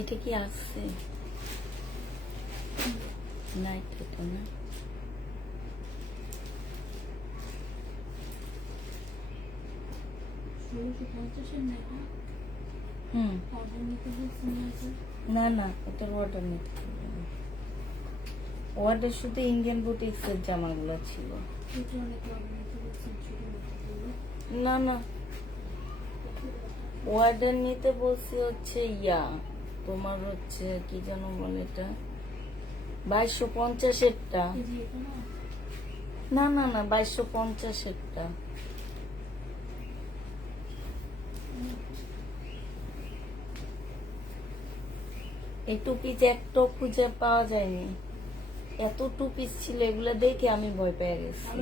এটা কি আছে না? এটা তো না। না না, ওটার অর্ডার নিতে হবে না। ওয়ার্ডের শুধু ইন্ডিয়ান বুটিক্সের জামাগুলো ছিল। না না, ওয়ার্ডের নিতে বলছি হচ্ছে তোমার হচ্ছে কি যেন বলে এটা 2250-এরটা। না না না, 2250-এরটা। এই টু পিস একটাও খুঁজে পাওয়া যায়নি। এত টু পিস ছিল, এগুলো দেখে আমি ভয় পেয়ে গেছি।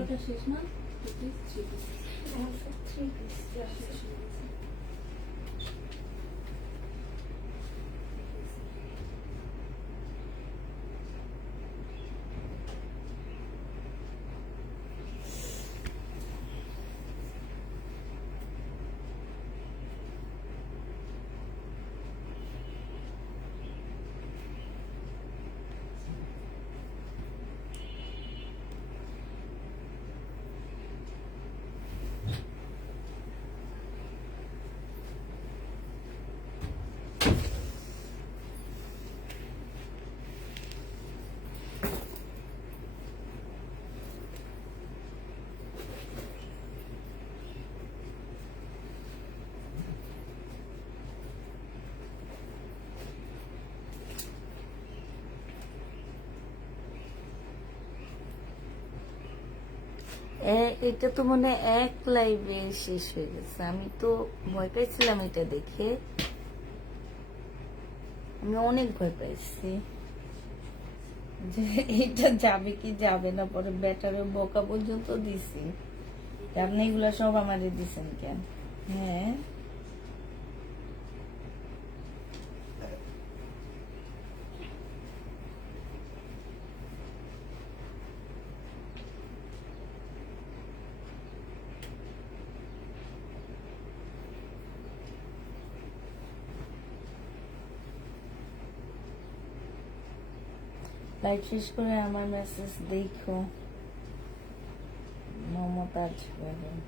এটা তো মনে এক লাইভে শেষ হয়ে গেছে। আমি তো ভয় পাইছিলাম এটা দেখে, আমি অনেক ভয় পাইছি যে এটা যাবে কি যাবে না। পরে ব্যাটারে বকা পর্যন্ত দিছি, আপনি এগুলা সব আমারে দিছেন কেন? হ্যাঁ, লাইভ শেষ করে আমার মেসেজ দেখো। মমতাজ বেগম।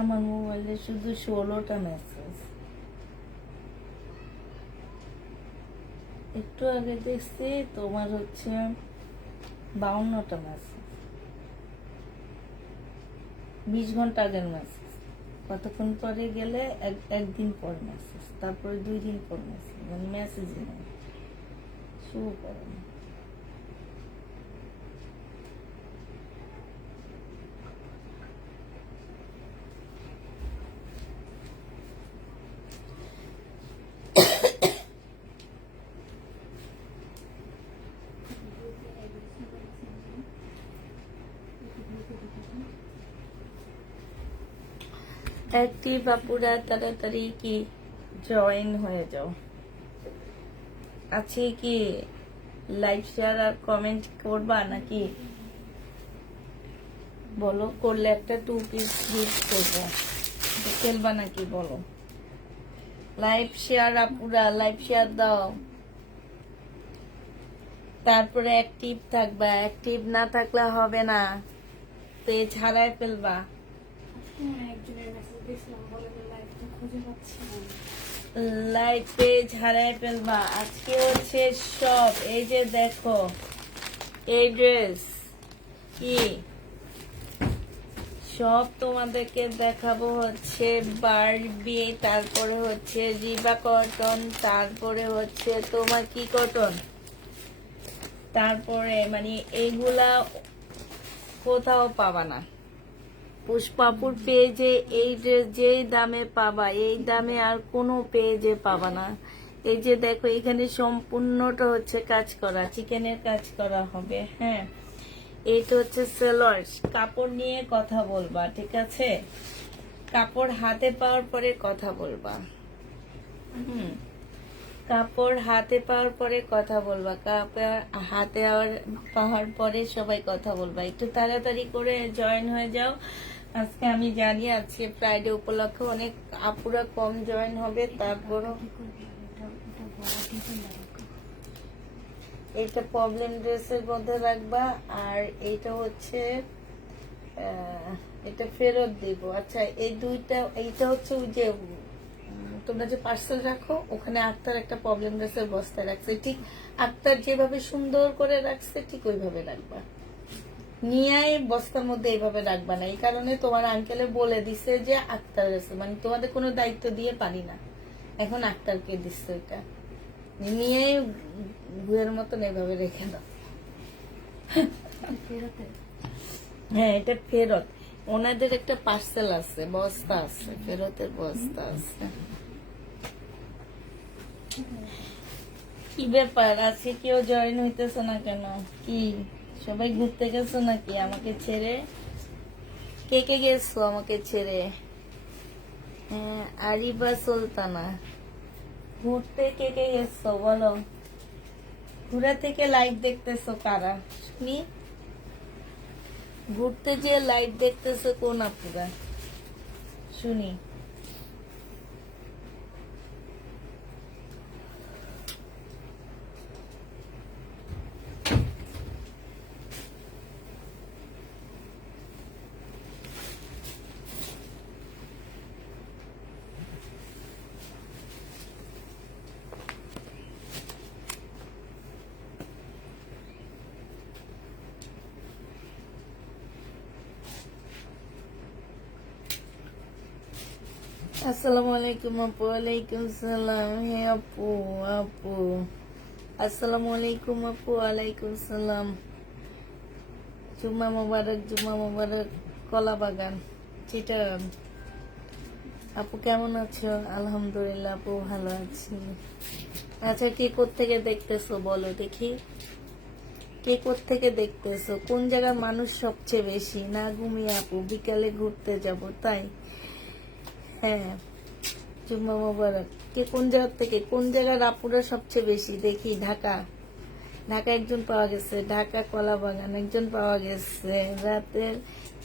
আমার মোবাইলে শুধু 16টা মেসেজ। একটু আগে দেখছি তোমার হচ্ছে 52টা মেসেজ। 20 ঘন্টা আগের মেসেজ। কতক্ষণ পরে গেলে একদিন পর মেসেজ, তারপরে 2 দিন পর মেসেজ, মানে মেসেজই নেই, শুরু করে না। অ্যাক্টিভ আপুরা তাড়াতাড়ি কি জয়েন হয়ে যাও। আছে কি লাইক শেয়ার আর কমেন্ট করবা নাকি বলো? করলে একটা 2 পিস গিফট করবো। খেলবা নাকি বলো? লাইভ শেয়ার আপুরা, লাইভ শেয়ার দাও, তারপরে অ্যাক্টিভ থাকবা। অ্যাক্টিভ না থাকলে হবে না, পেজ হারায় ফেলবা। লাইভ পেজ হারায় ফেলবা। আজকে হচ্ছে সব, এই যে দেখো এই ড্রেস, কি সব তোমাদেরকে দেখাবো হচ্ছে বারবি, তারপরে হচ্ছে রিবা কটন, তারপরে হচ্ছে তোমার কি কটন, তারপরে মানে এইগুলা কোথাও পাবা না। পুষ্পাপুর পেজে এই ড্রেস যেই দামে পাবা এই দামে আর কোনো পেজে পাবা না। এই যে দেখো এখানে সম্পূর্ণটা হচ্ছে কাজ করা, চিকেনের কাজ করা হবে। হ্যাঁ, এইটা হচ্ছে সেলর্স। কাপড় নিয়ে কথা বলবা, ঠিক আছে? কাপড় হাতে পাওয়ার পরে কথা বলবা। কাপড় হাতে পাওয়ার পরে কথা বলবা, কাপড় হাতে পাওয়ার পরে সবাই কথা বলবা। একটু তাড়াতাড়ি করে জয়েন হয়ে যাও। আজকে আমি জানি আজকে ফ্রাইডে উপলক্ষে অনেক আপুরা কম জয়েন হবে, তারপরও এটা প্রবলেম ড্রেসের মধ্যে রাখবা। আর এইটা হচ্ছে এটা ফেরত দিব। আচ্ছা, এই দুইটা, এইটা হচ্ছে ওই যে তোমরা যে পার্সেল রাখো ওখানে আক্তার একটা প্রবলেম ড্রেসের বস্তায় রাখছে, ঠিক আক্তার যেভাবে সুন্দর করে রাখছে ঠিক ওইভাবে রাখবা। নিয়ে বস্তার মধ্যে এইভাবে রাখবা না, এই কারণে তোমার আঙ্কেলে বলে দিছে যে আক্তার গেছে, মানে তোমাদের কোনো দায়িত্ব দিয়ে পারি না, এখন আক্তারকে দিচ্ছে। এটা নিয়ে গুয়ের মতন এইভাবে রেখে দাও। হ্যাঁ, এটা ফেরত। ওনাদের একটা পার্সেল আছে, বস্তা আছে, ফেরতের বস্তা আছে। কি ব্যাপার, আজকে কেউ জয়েন হইতেছে না কেন? কি সবাই ঘুরতে গেছো নাকি আমাকে ছেড়ে? কে কে গেছো আমাকে ছেড়ে? আরিবা সুলতানা, ঘুরতে কে কে গেছো বলো? ঘুরা থেকে লাইভ দেখতেছো কারা শুনি? ঘুরতে যে লাইভ দেখতেছো কোন আপুরা শুনি? আসসালামু আলাইকুম আপু। ওয়ালাইকুম সালাম। হে আপু, আপু আসসালামু আলাইকুম আপু। ওয়ালাইকুম সালাম। জুম্মা মোবারক, জুম্মা মোবারক। কলা বাগান, চিটাগাং। আপু কেমন আছো? আলহামদুলিল্লাহ আপু ভালো আছি। আচ্ছা, কে কোত্থেকে দেখতেছো বলো দেখি? কে কোত্থেকে দেখতেছো? কোন জায়গার মানুষ সবচেয়ে বেশি? না ঘুমিয়ে আপু, বিকালে ঘুরতে যাব তাই। হ্যাঁ, জুম্মা মোবারক। কে কোন জায়গা থেকে, কোন জায়গার আপুরা সবচেয়ে বেশি দেখি? ঢাকা, ঢাকা একজন পাওয়া গেছে। ঢাকা কলা বাগান একজন পাওয়া গেছে। রাতের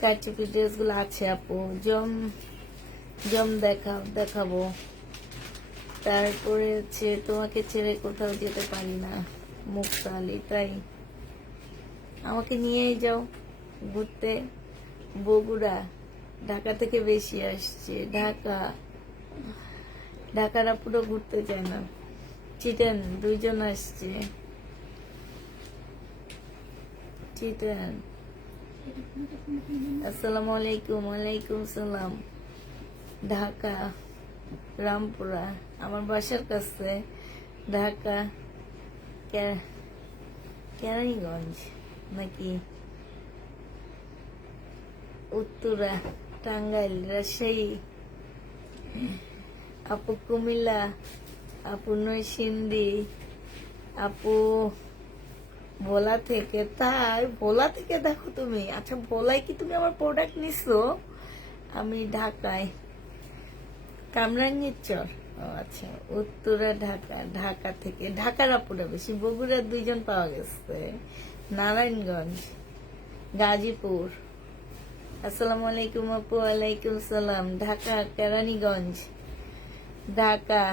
কারচুপি ড্রেস গুলো আছে আপু। জম জম দেখাবো। তারপরে হচ্ছে তোমাকে ছেড়ে কোথাও যেতে পারি না, মুক্তা আলী। তাই আমাকে নিয়েই যাও ঘুরতে। বগুড়া, ঢাকা থেকে বেশি আসছে। ঢাকারা পুরো ঘুরতে চায় না। চিটেন দুইজন আসছে। চিটেন, আসসালামু আলাইকুম। ওয়ালাইকুম সালাম। ঢাকা, রামপুরা আমার বাসার কাছে। ঢাকা, কেরানীগঞ্জ নাকি উত্তরা, টাঙ্গাইল, রাজশাহী। আপু কুমিল্লা, আপু নরসিংদী, আপু ভোলা থেকে। তাই ভোলা থেকে দেখো তুমি? আচ্ছা, ভোলায় কি তুমি আমার প্রোডাক্ট নিছো? আমি ঢাকায়, কামরাঙ্গীর চর। ও আচ্ছা, উত্তরা ঢাকা। ঢাকা থেকে ঢাকার আপুরা বেশি। বগুড়ার দুইজন পাওয়া গেছে। নারায়ণগঞ্জ, গাজীপুর। আসসালামু আলাইকুম আপু। ওয়ালাইকুম সালাম। ঢাকা, কেরানীগঞ্জ, ঢাকা।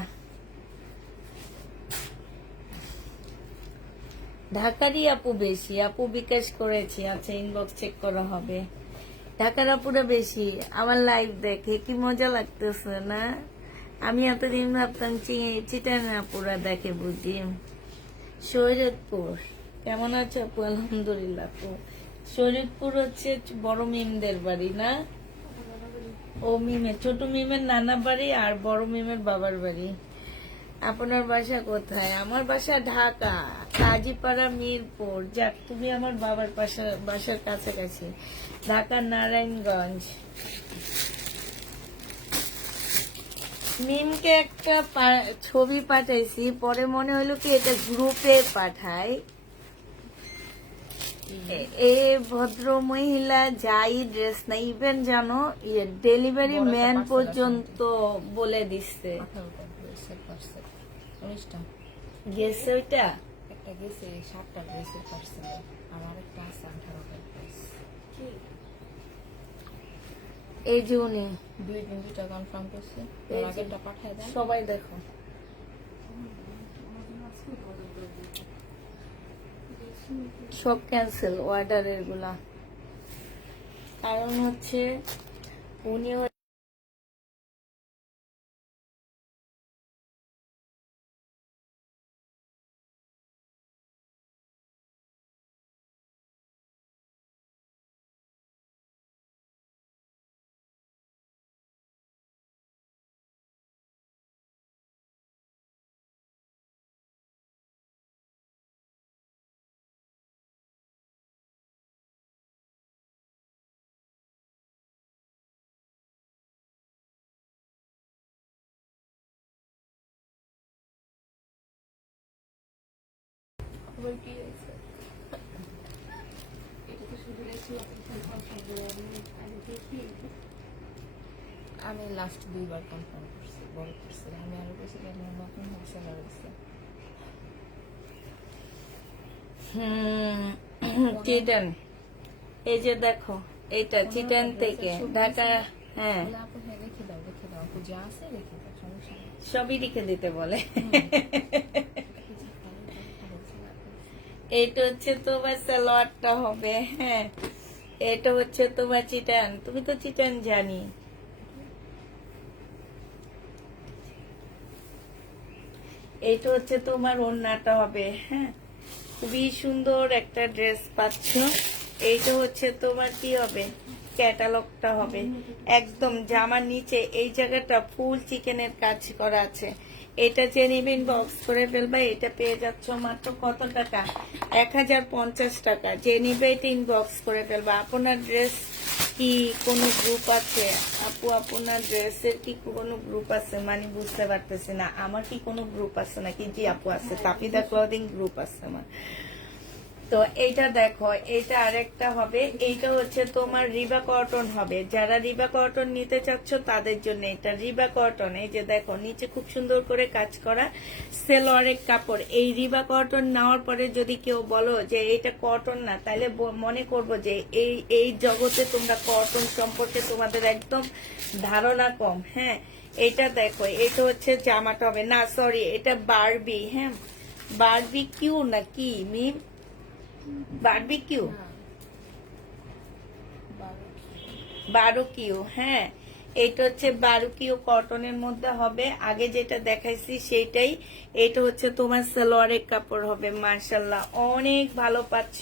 ঢাকারই আপু বেশি। আপু বিকাশ করেছি, আচ্ছা ইনবক্স চেক করা হবে। ঢাকার আপুরা বেশি। আমার লাইভ দেখে কি মজা লাগতেছে না? আমি এতদিন ভাবতাম চিটাং আপুরা দেখে বুঝি। শরীয়তপুর, কেমন আছো আপু? আলহামদুলিল্লাহ আপু। শরীফপুর হচ্ছে বড় মিমদের বাড়ি না? ও মিমের, ছোট মিমের নানা বাড়ি আর বড় মিমের বাবার বাড়ি। আপনার বাসা কোথায়? আমার বাসা ঢাকা, কাজীপাড়া, মিরপুর। যাক, তুমি আমার বাবার বাসার কাছাকাছি, ঢাকা নারায়ণগঞ্জ। মিমকে একটা ছবি পাঠাইছি, পরে মনে হলো কি এটা গ্রুপে পাঠাই। এই ভদ্র মহিলা যাই ড্রেস না, ইভেন জানো ডেলিভারি ম্যান পর্যন্ত বলে দিচ্ছে গেছে ওইটা। একটা গেছে 7টা ড্রেসের পার্সেল, আমার একটা আছে 18টা ড্রেস। এই যে উনি 2-2টা কনফার্ম করছে, এই যে আগেরটা পাঠায় দেন। সবাই দেখো, সব ক্যান্সেল অর্ডারের গুলা। কারণ হচ্ছে উনি আমি লাস্ট 2বার কনফার্ম করছি, বড় করছি। আমি আরো বেশি নতুন হোলসেল হয়েছে। চিটেন, এই যে দেখো এটা চিটেন থেকে ঢাকা। হ্যাঁ, আপু হ্যাঁ রেখে দাও, রেখে দাও, আপু যা আছে রেখে দাও, সমস্যা নেই। সবই লিখে দিতে বলে। এইটা হচ্ছে তোমার সালোয়ারটা হবে। হ্যাঁ, এটা হচ্ছে তোমার চিটান, তুমি তো চিটান জানি। এইটা হচ্ছে তোমার ওড়নাটা হবে। হ্যাঁ, খুবই সুন্দর একটা ড্রেস পাচ্ছ। এইটা হচ্ছে তোমার কি হবে, ক্যাটালগটা হবে। একদম জামার নিচে এই জায়গাটা ফুল চিকেনের কাজ করা আছে। এটা যে নিবেন বক্স করে ফেলবা, এটা পেয়ে যাচ্ছ মাত্র কত টাকা? 1050 টাকা। যে নিবে এটা ইনবক্স করে ফেলবা। আপনার ড্রেস কি কোনো গ্রুপ আছে আপু? আপনার ড্রেসের কি কোনো গ্রুপ আছে? মানে বুঝতে পারতেছি না, আমার কি কোনো গ্রুপ আছে নাকি? জি আপু আছে, তাপিদা ক্লদিং গ্রুপ আছে আমার। তো এইটা দেখো, এটা আরেকটা হবে। এইটা হচ্ছে তোমার রিবা কটন হবে। যারা রিবা কটন নিতে চাচ্ছ তাদের জন্য এটা রিবা কটন। এই যে দেখো নিচে খুব সুন্দর করে কাজ করা সেলোয়ারের কাপড়। এই রিবা কটন নেওয়ার পরে যদি কেউ বলো যে এটা কটন না, তাহলে মনে করব যে এই জগতে তোমরা কটন সম্পর্কে তোমাদের একদম ধারণা কম। হ্যাঁ, এটা দেখো, এটা হচ্ছে জামাটা হবে না, সরি এটা বারবি। হ্যাঁ, বারবি কিউ না কি মিম? বারবিকিউ, বারোকিউ। হ্যাঁ, এটা হচ্ছে বারোকিউ কটনের মধ্যে হবে। আগে যেটা দেখাইছি সেটাই। এটা হচ্ছে তোমার সালোয়ারের কাপড় হবে। মার্শাল্লাহ, অনেক ভালো পাচ্ছ।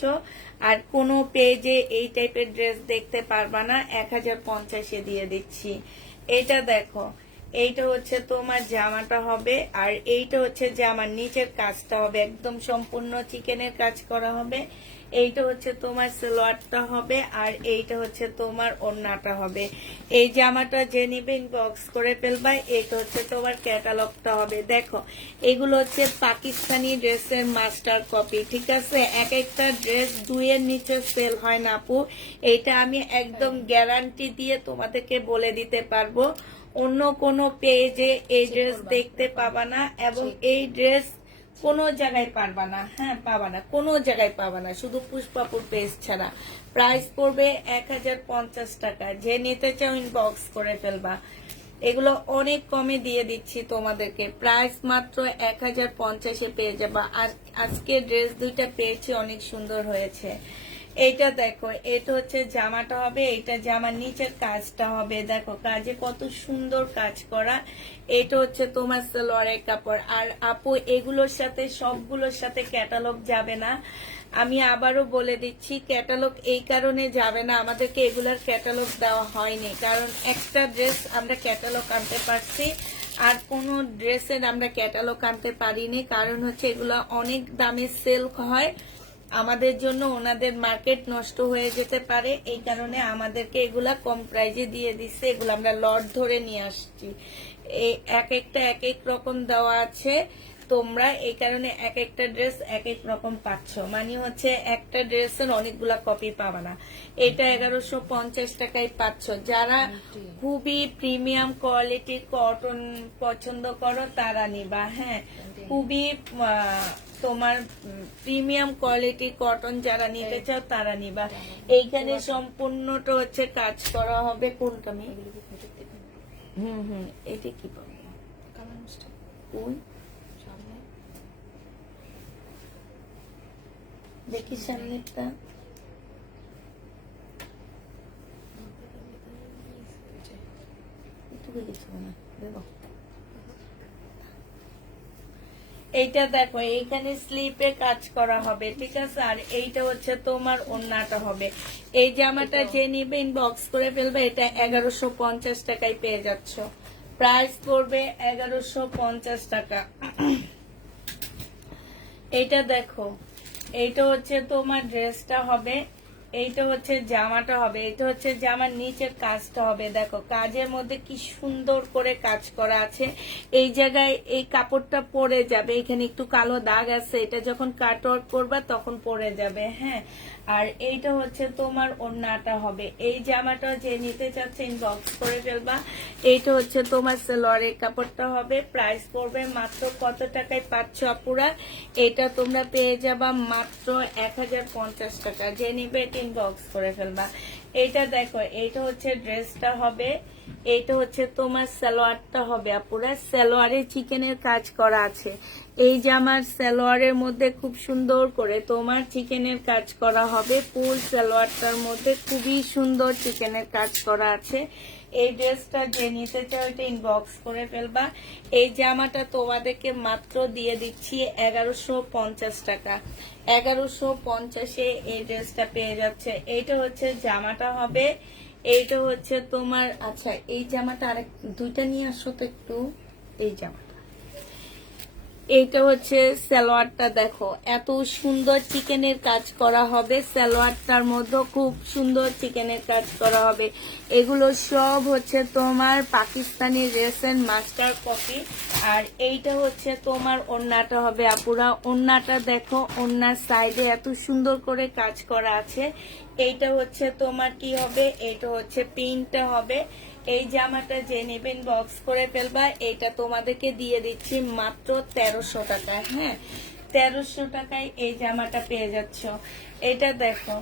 আর কোনো পেজে এই টাইপের ড্রেস দেখতে পারবা না। 1050-এ দিয়ে দিচ্ছি। এটা দেখো, এইটা হচ্ছে তোমার জামাটা হবে। আর এইটা হচ্ছে জামার নিচের কাজটা হবে, একদম সম্পূর্ণ চিকেনের কাজ করা হবে। এইটা হচ্ছে তোমার সালোয়ারটা হবে। আর এইটা হচ্ছে তোমার ওড়নাটা হবে। এই জামাটা যে নিবে ইনবক্স করে ফেলবা। এইটা হচ্ছে তোমার ক্যাটালগটা হবে। দেখো, এগুলো হচ্ছে পাকিস্তানি ড্রেসের মাস্টার কপি, ঠিক আছে? এক একটা ড্রেস 2-এর নিচে সেল হয় না আপু, এইটা আমি একদম গ্যারান্টি দিয়ে তোমাদেরকে বলে দিতে পারবো। অন্য কোনো পেজে এই ড্রেস দেখতে পাবা না, এবং এই ড্রেস কোনো জায়গায় পারবা না। হ্যাঁ, পাবা না, কোনো জায়গায় পাবা না, শুধু পুষ্পাপুর পেজ ছাড়া। প্রাইস পড়বে 1050 টাকা। যে নিতে চাও ইনবক্স করে ফেলবা। এগুলো অনেক কমে দিয়ে দিচ্ছি তোমাদেরকে, প্রাইস মাত্র 1050-এ পেয়ে যাবা। আর আজকে ড্রেস দুইটা পেয়েছি, অনেক সুন্দর হয়েছে। এইটা দেখো, এটা হচ্ছে জামাটা হবে, এটা জামার নিচের কাজটা হবে, দেখো কাজে কত সুন্দর কাজ করা। এটা হচ্ছে তোমার সালোয়ারের কাপড়। আর আপু এগুলোর সাথে সবগুলোর সাথে ক্যাটালগ যাবে না, আমি আবারও বলে দিচ্ছি, ক্যাটালগ এই কারণে যাবে না, আমাদেরকে এগুলার ক্যাটালগ দেওয়া হয়নি, কারণ একটা ড্রেস আমরা ক্যাটালগ আনতে পারছি, আর কোনো ড্রেসের আমরা ক্যাটালগ আনতে পারিনি, কারণ হচ্ছে এগুলো অনেক দামে সেল হয়, আমাদের জন্য ওনাদের মার্কেট নষ্ট হয়ে যেতে পারে, এই কারণে আমাদেরকে এগুলা কম প্রাইজে দিয়ে দিচ্ছে, এগুলো আমরা লট ধরে নিয়ে আসছি। এক একটা এক এক রকম দেওয়া আছে, তোমরা এই কারণে এক একটা ড্রেস এক এক রকম পাচ্ছ, মানে হচ্ছে একটা ড্রেসের অনেকগুলা কপি পাবা না। এটা 1150 টাকায় পাচ্ছ। যারা খুবই প্রিমিয়াম কোয়ালিটির কটন পছন্দ করো তারা নিবা। হ্যাঁ, খুবই তোমার প্রিমিয়াম কোয়ালিটি কটন যারা নিতে চাও তারা নিবা। এইখানে সম্পূর্ণটা হচ্ছে কাজ করা হবে। কোনটা আমি এটা কি পাবো কোন দেখি সামনেরটা, এইটা দেখো, এইখানে স্লিপে কাজ করা হবে, ঠিক আছে। আর এইটা হচ্ছে তোমার ওড়নাটা হবে। এই জামাটা যে নিবে ইনবক্স করে ফেলবে, এটা 1150 টাকায় পেয়ে যাচ্ছ, প্রাইস পড়বে 1150 টাকা। এইটা দেখো, এইটা হচ্ছে তোমার ড্রেসটা হবে, এইটা হচ্ছে জামাটা হবে, এটা হচ্ছে জামার নিচের কাজটা হবে, দেখো কাজের মধ্যে কি সুন্দর করে কাজ করা আছে। এই জায়গায় এই কাপড়টা পরে যাবে, এখানে একটু কালো দাগ আছে, এটা যখন কাট ওয়ার্ক করবা তখন পরে যাবে। হ্যাঁ, আর এইটা হচ্ছে তোমার ওড়নাটা হবে। এই জামাটা যে নিতে চাচ্ছে ইনবক্স করে ফেলবা। এইটা হচ্ছে তোমার সালোয়ারের কাপড়টা হবে, প্রাইস পড়বে মাত্র কত টাকায় পাচ্ছ আপুরা? এটা তোমরা পেয়ে যাবা মাত্র 1050 টাকা। যে নিবে ইনবক্স করে ফেলবা। এইটা দেখো, এইটা হচ্ছে ড্রেসটা হবে, এইটা হচ্ছে তোমার সালোয়ারটা হবে আপুরা। সালোয়ারে চিকেনের কাজ করা আছে, এই জামার সালোয়ারের মধ্যে খুব সুন্দর করে তোমার চিকেনের কাজ করা হবে। ফুল সালোয়ারটার মধ্যে খুবই সুন্দর চিকেনের কাজ করা আছে। এই ড্রেসটা যে নিতে চাও এটা ইনবক্স করে ফেলবা। এই জামাটা তোমাদেরকে মাত্র দিয়ে দিচ্ছি 1150 টাকা। 1150-এ এই ড্রেসটা পেয়ে যাচ্ছে। এইটা হচ্ছে জামাটা হবে, এইটা হচ্ছে তোমার, আচ্ছা এই জামাটা আরেক দুইটা নিয়ে আসো তো একটু। এই জামাটা, এইটা হচ্ছে সালোয়ারটা, দেখো এত সুন্দর চিকেনের কাজ করা হবে, সালোয়ারটার মধ্যে খুব সুন্দর চিকেনের কাজ করা হবে। এগুলো সব হচ্ছে তোমার পাকিস্তানি রেসেন মাস্টার কপি। আর এইটা হচ্ছে তোমার ওড়নাটা হবে আপুরা। ওড়নাটা দেখো, ওড়নার সাইডে এত সুন্দর করে কাজ করা আছে। এইটা হচ্ছে তোমার কি হবে, এটা হচ্ছে প্রিন্টটা হবে। এই জামাটা যে নেবেন বক্স করে ফেলবা। এটা তোমাদেরকে দিয়ে দিচ্ছি মাত্র 1300 টাকা। হ্যাঁ, 1300 টাকায় এই জামাটা পেয়ে যাচ্ছ। এটা দেখো,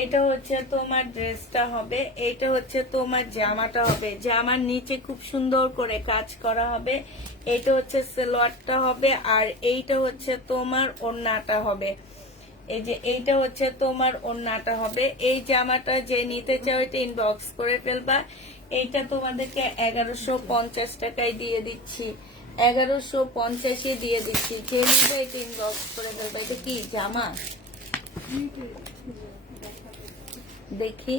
এটা হচ্ছে তোমার ড্রেসটা হবে, এটা হচ্ছে তোমার জামাটা হবে। জামার নিচে খুব সুন্দর করে কাজ করা হবে। এটা হচ্ছে সালোয়ারটা হবে, আর এইটা হচ্ছে তোমার ওড়নাটা হবে। এই যে এইটা হচ্ছে তোমার ওড়নাটা হবে। এই জামাটা যে নিতে চাও এটা ইনবক্স করে ফেলবা। এইটা তোমাদেরকে 1150 টাকায় দিয়ে দিচ্ছি, 1150-এ দিয়ে দিচ্ছি। যে নিবে এটা ইনবক্স করে ফেলবা। এটা কি জামা দেখি,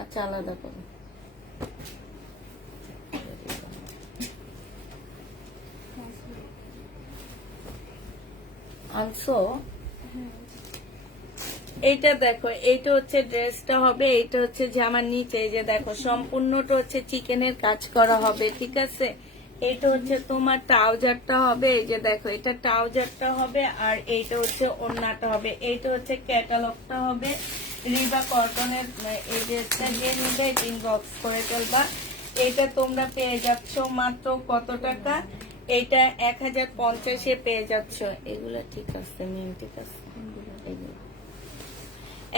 আচ্ছা আলাদা করো। আনছো, এইটা দেখো, এইটা হচ্ছে ড্রেসটা হবে, এইটা হচ্ছে জামার নিচে। এই যে দেখো, সম্পূর্ণটা হচ্ছে চিকেনের কাজ করা হবে, ঠিক আছে। এটা হচ্ছে তোমার ট্রাউজারটা হবে, এই যে দেখো এটা ট্রাউজারটা হবে, আর এইটা হচ্ছে ওড়নাটা হবে। এইটা হচ্ছে ক্যাটালগটা হবে রিবা কটনের। এই ড্রেসটা যে নিবে ইনবক্স করে ফেলবা। এটা তোমরা পেয়ে যাচ্ছ মাত্র কত টাকা? এটা 1050-এ পেয়ে যাচ্ছ। এগুলা ঠিক আছে, মেন ঠিক আছে, এগুলো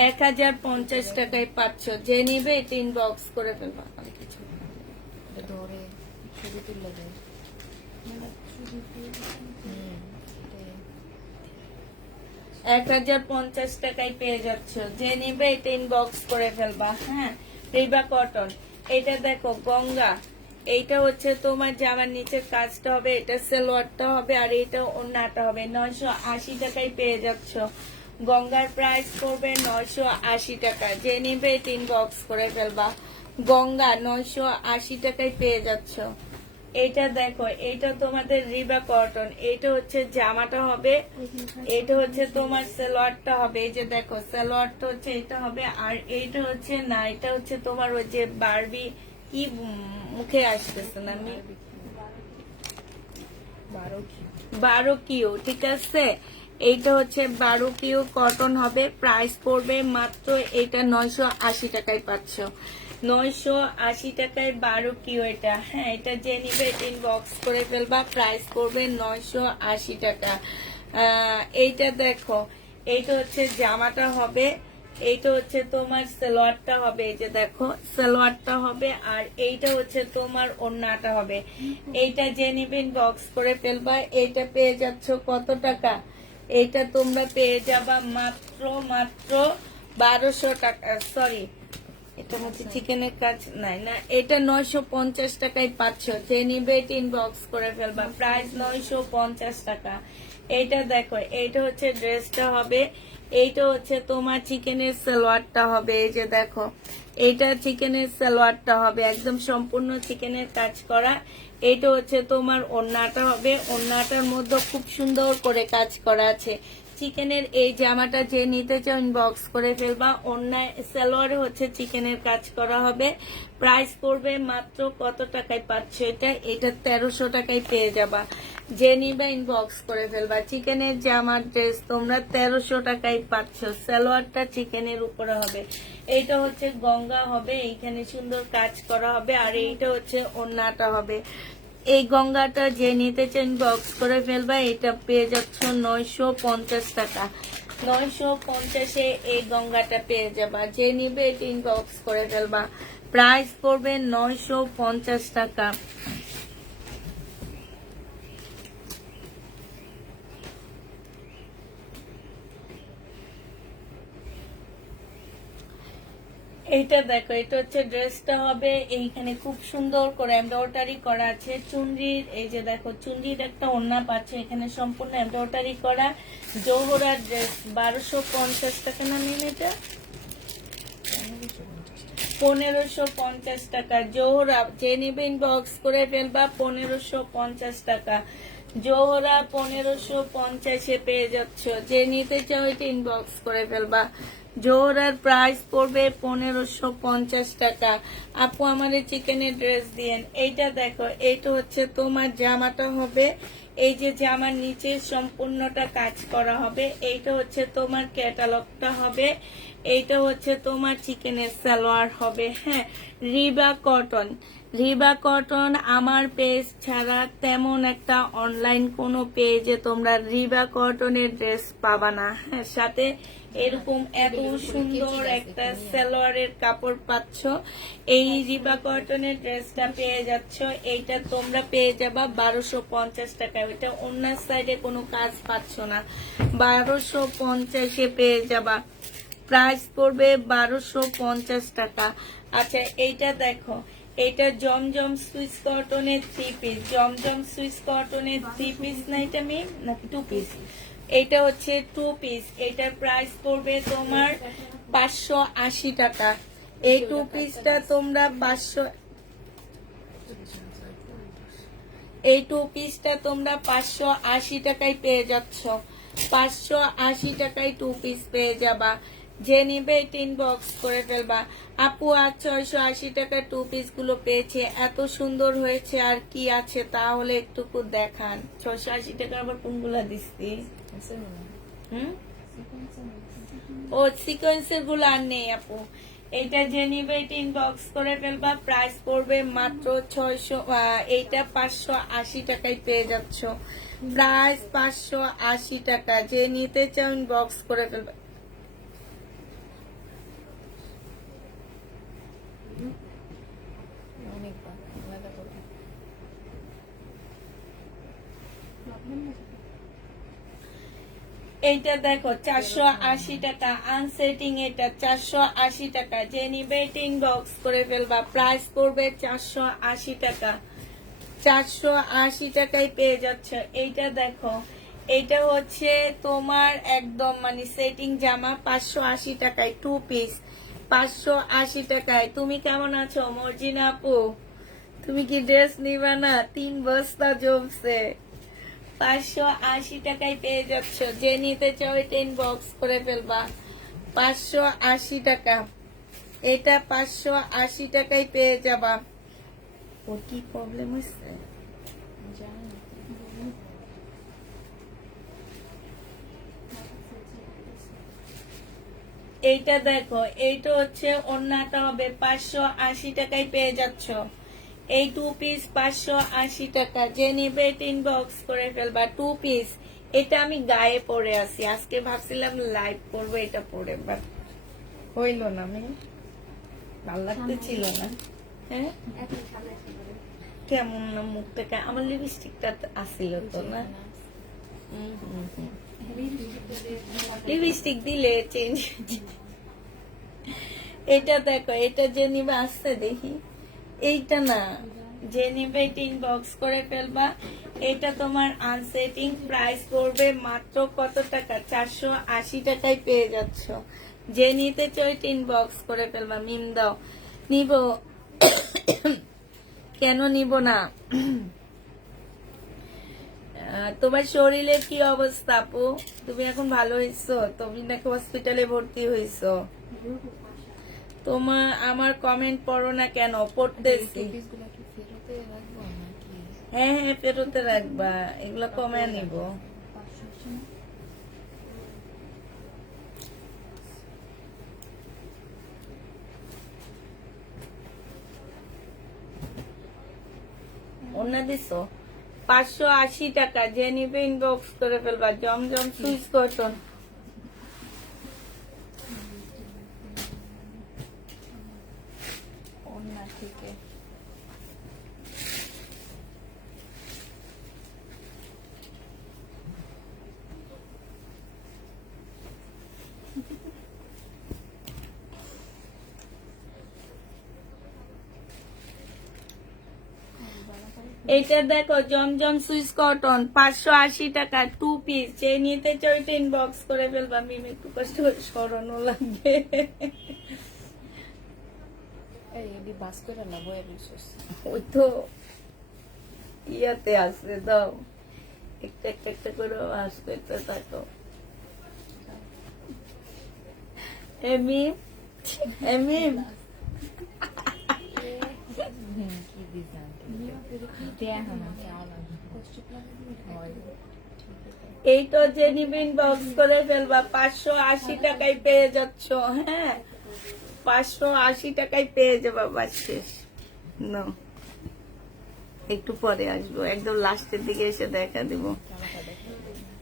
1050 টাকায় পাচ্ছ। যে নিবে এটা ইনবক্স করে ফেলবা। ধরে ছবি তুলে দেয়। এটাই। 1050 টাকায় পেয়ে যাচ্ছ। যে নিবে এটা ইনবক্স করে ফেলবা। হ্যাঁ, রিবা কটন। এটা দেখো গঙ্গা, এইটা হচ্ছে তোমার জামার নিচের কাজটা হবে, এটা সেলোয়ারটা হবে, আর এটা ওড়নাটা হবে। 980 টাকায় পেয়ে যাচ্ছ। গঙ্গার প্রাইস পড়বে 980 টাকা। যে নিবে এটা ইনবক্স করে ফেলবা। গঙ্গা 980 টাকায় পেয়ে যাচ্ছ। এটা দেখো, এটা তোমাদের রিবা কটন, এটা হচ্ছে জামাটা হবে, এটা হচ্ছে তোমার সালোয়ারটা হবে। এই যে দেখো সালোয়ারটা হচ্ছে এটা হবে, আর এইটা হচ্ছে না, এটা হচ্ছে তোমার ওই যে বারবি কি মুখে আসতেছে না, আমি 12 কিউ, ঠিক আছে। এইটা হচ্ছে 12 কিউ কটন হবে। প্রাইস পড়বে মাত্র এটা 980 টাকায় পাচ্ছ। 980 টাকায় 12 কিউ এটা। হ্যাঁ, এটা যে নিবে এটা ইনবক্স করে ফেলবা। প্রাইস পড়বে 980 টাকা। এইটা দেখো, এইটা হচ্ছে জামাটা হবে, এইটা হচ্ছে তোমার সালোয়ারটা হবে। এই যে দেখো সালোয়ারটা হবে, আর এইটা হচ্ছে তোমার ওড়নাটা হবে। এইটা যে নিবে ইনবক্স করে ফেলবা। এইটা পেয়ে যাচ্ছ কত টাকা? এইটা তোমরা পেয়ে যাবা মাত্র মাত্র 1200 টাকা। সরি, এটা হচ্ছে চিকেনের কাজ নাই না, এটা 950 টাকায় পাচ্ছ। যে নিবে এটা ইনবক্স করে ফেলবা। প্রাইস 950 টাকা। এইটা দেখো, এইটা হচ্ছে ড্রেসটা হবে, এইটা হচ্ছে তোমার চিকেনের সালোয়ারটা হবে। এই যে দেখো, এইটা চিকেনের সালোয়ারটা হবে, একদম সম্পূর্ণ চিকেনের কাজ করা। এইটা হচ্ছে তোমার ওড়নাটা হবে, ওড়নাটার মধ্যে খুব সুন্দর করে কাজ করা আছে। চিকেনের এই জামাটা যে নিতে চাও ইনবক্স করে ফেলবা। অন্যায় সালোয়ারে হচ্ছে চিকেনের কাজ করা হবে। প্রাইস পড়বে মাত্র কত টাকায় পাচ্ছ এটা? এটা 1300 টাকায় পেয়ে যাবা। যে নিবে ইনবক্স করে ফেলবা। চিকেনের জামার ড্রেস তোমরা 1300 টাকায় পাচ্ছ। সালোয়ারটা চিকেনের উপরে হবে। এইটা হচ্ছে গঙ্গা হবে, এইখানে সুন্দর কাজ করা হবে, আর এইটা হচ্ছে ওড়নাটা হবে। এই গঙ্গাটা যে নিতে চান বক্স করে ফেলবা। এটা পেয়ে যাচ্ছ 950 টাকা। 950-এ এই গঙ্গাটা পেয়ে যাবা। যে নিবে এটা ইনবক্স করে ফেলবা। প্রাইস পড়বে 950 টাকা। এইটা দেখো, এটা হচ্ছে ড্রেসটা হবে, এইখানে খুব সুন্দর করে এমব্রয়ডারি করা আছে চুনরির। এই যে দেখো চুনরির একটা ওড়না পাচ্ছে, এখানে সম্পূর্ণ এমব্রয়ডারি করা জোহরার ড্রেস। 1250 টাকা না নিন, এটা 1550 টাকা। জোহরা যে নিবে ইনবক্স করে ফেলবা। 1550 টাকা জোহরা, 1550-এ পেয়ে যাচ্ছ। যে নিতে চাও এটা ইনবক্স করে ফেলবা। জোহরার প্রাইস পড়বে 1550 টাকা। আপু আমাদের চিকেনের ড্রেস দিয়েন। এইটা দেখো, এইটা হচ্ছে তোমার জামাটা হবে, এই যে জামার নিচে সম্পূর্ণটা কাজ করা হবে। এইটা হচ্ছে তোমার ক্যাটালগটা হবে, এইটা হচ্ছে তোমার চিকেনের সালোয়ার হবে। হ্যাঁ, রিবা কটন। রিবা কটন আমার পেজ ছাড়া তেমন একটা অনলাইন কোনো পেজে তোমরা রিবা কটনের ড্রেস পাবা না। হ্যাঁ, সাথে এরকম এত সুন্দর একটা সালোয়ারের কাপড় পাচ্ছ। এই রিবা কটনের ড্রেসটা পেয়ে যাচ্ছ। এইটা তোমরা পেয়ে যাবা 1250 টাকা। এটা অন্য সাইডে কোনো কাজ পাচ্ছ না, 1250-এ পেয়ে যাবা। প্রাইস পড়বে 1250 টাকা। আচ্ছা, এইটা দেখো, এটা জমজম সুইস কটনের 3 পিস। জমজম সুইস কটনের 3 পিস না, এটা মেয়ে নাকি 2 পিস? এটা হচ্ছে 2 পিস। এটার প্রাইস পড়বে তোমার 580 টাকা। এই 2 পিসটা তোমরা 500, এই 2 পিসটা তোমরা 580 টাকায় পেয়ে যাচ্ছ। 580 টাকায় 2 পিস পেয়ে যাবা। যে নিবে এটা ইনবক্স করে ফেলবা। আপু আর 680 টাকার 2 পিস গুলো পেয়েছে, এত সুন্দর হয়েছে, আর কি আছে তাহলে একটু দেখান। 680 টাকা আবার কোনগুলা দিচ্ছি? ও সিকোয়েন্সের গুলো আর নেই আপু। এটা যে নিবে এটা ইনবক্স করে ফেলবা। প্রাইস পড়বে মাত্র 600, এইটা 580 টাকায় পেয়ে যাচ্ছ। প্রাইস 580 টাকা। যে নিতে চাও ইনবক্স করে ফেলবা। এইটা দেখো 480 টাকা আনসেটিং, এটা 480 টাকা। যে নিবে ইনবক্স করে ফেলবা, প্রাইস পড়বে 480 টাকা। 480 টাকায় পেয়ে যাচ্ছ। এইটা দেখো, এইটা হচ্ছে তোমার একদম মানে সেটিং জামা, 580 টাকায় 2 পিস, 580 টাকায়। তুমি কেমন আছো মর্জিনা আপু? তুমি কি ড্রেস নিবা না? 3 বস্তা জমছে। 580 টাকায় পেয়ে যাচ্ছ। যে নিতে চাও এটা ইনবক্স করে ফেলবা। 580 টাকা, এটা 580 টাকায় পেয়ে যাবা। ওর কি প্রবলেম হচ্ছে? জানি না। এইটা দেখো, এইটা হচ্ছে অন্যটা হবে 580 টাকায় পেয়ে যাচ্ছ। এই 2 পিস 580 টাকা। যে নিবে এটা ইনবক্স করে ফেলবা। 2 পিস, এটা আমি গায়ে পরে আছি, আজকে ভাবছিলাম লাইভ করবো এটা পরে, বাট হইল না। আমি ভাল লাগতেছিল না। হ্যাঁ, কেমন না মুখ থেকে। আমার লিপস্টিকটা আসছিল তো না, লিপস্টিক দিলে চেঞ্জ। এটা দেখো, এটা যে নিবে আসতে দেখি, এইটা না, যে নিবে এটা ইনবক্স করে ফেলবা। এটা তোমার আনসেটিং, প্রাইস পড়বে মাত্র কত টাকা? 480 টাকায় পেয়ে যাচ্ছ। যে নিতে চাও এটা ইনবক্স করে ফেলবা। মিম দাও। নিব কেন নিব না? তোমার শরীরের কি অবস্থা আপু? তুমি এখন ভালো হয়েছো? তুমি নাকি হসপিটালে ভর্তি হয়েছো? তোমার আমার কমেন্ট পড়ো না কেন? পড়তেছি। পিসগুলো কি ফেরতে রাখবো নাকি? হ্যাঁ হ্যাঁ, ফেরতে রাখবা, এগুলো কমে নিব। অন্য দিছো 580 টাকা। যে নিবে ইনবক্স করে ফেলবা। জমজম সুইচ কটন। অন্য থেকে এইটা দেখো, জমজম সুইচ কটন, 580 টাকা 2 পিস। যে নিতে চাও এটা ইনবক্স করে ফেলবা। মিম একটু কষ্ট করে সরানো লাগবে। এই এডি বাস করে না বয়ে রইছস। ওই তো ইয়াতে আসবে, দাও একটা একটা একটা করে ওয়াশ করতে থাকো। এমিম এমিম কি দিছান? দেখো না কেমন হয়। এই তো যে নিবে ইনবক্স করে ফেলবা। 580 টাকায় পেয়ে যাচ্ছ। হ্যাঁ, 580 টাকায় পেয়ে যাবা। বাস শেষ। নাও, একটু পরে আসবো, একদম লাস্টের দিকে এসে দেখা দিব।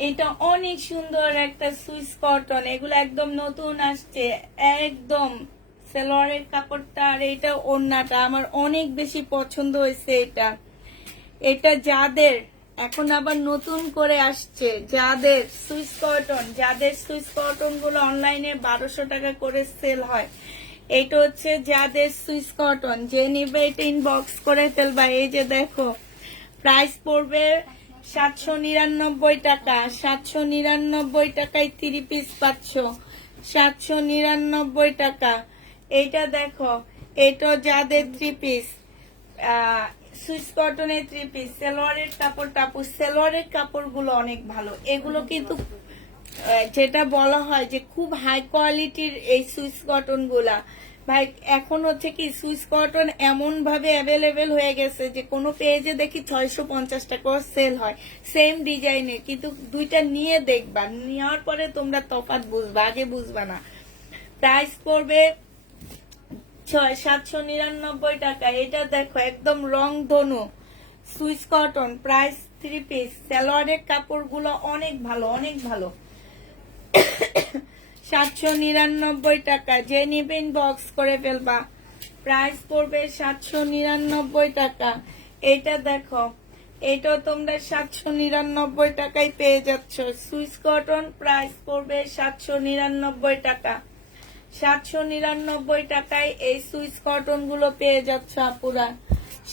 এটা অনেক সুন্দর একটা সুইস কটন, এগুলো একদম নতুন আসছে, একদম সালোয়ারের কাপড়টা আর এটা ওড়নাটা আমার অনেক বেশি পছন্দ হয়েছে। এটা এটা যাদের এখন আবার নতুন করে আসছে, যাদের সুইস কটন গুলো অনলাইনে 1200 টাকা করে সেল হয়, এটা হচ্ছে যাদের সুইস কটন। যে নিবে এটা ইনবক্স করে ফেলবা। এই যে দেখো, প্রাইস পড়বে 799 টাকা। 799 টাকায় 3 পিস পাচ্ছ। 799 টাকা। এইটা দেখো, এটা যাদের 3 পিস সুইস কটনের 3 পিস, সালোয়ারের সালোয়ারের কাপড়গুলো অনেক ভালো। এগুলো কিন্তু যেটা বলা হয় যে খুব হাই কোয়ালিটির এই সুইস কটন গুলা। ভাই এখন হচ্ছে কি, সুইস কটন এমন ভাবে অ্যাভেলেবেল হয়ে গেছে যে কোনো পেজে দেখি 650 টাকা সেল হয় সেম ডিজাইনের, কিন্তু দুইটা নিয়ে দেখবা, নেওয়ার পরে তোমরা তফাৎ বুঝবা, আগে বুঝবা না। প্রাইস পড়বে 799 টাকা। এটা দেখো, একদম রং ধনু সুইস কটন, প্রাইস 3 পিস। সালোয়ারের কাপড়গুলো অনেক ভালো, অনেক ভালো। 799 টাকা। যে নিবেন বক্স করে ফেলবা। প্রাইস পড়বে 799 টাকা। এটা দেখো, এটাও তোমরা 799 টাকায় পেয়ে যাচ্ছ। সুইস কটন প্রাইস পড়বে 799 টাকা। 799 টাকায় এই সুইস কটন গুলো পেয়ে যাচ্ছ আপুরা,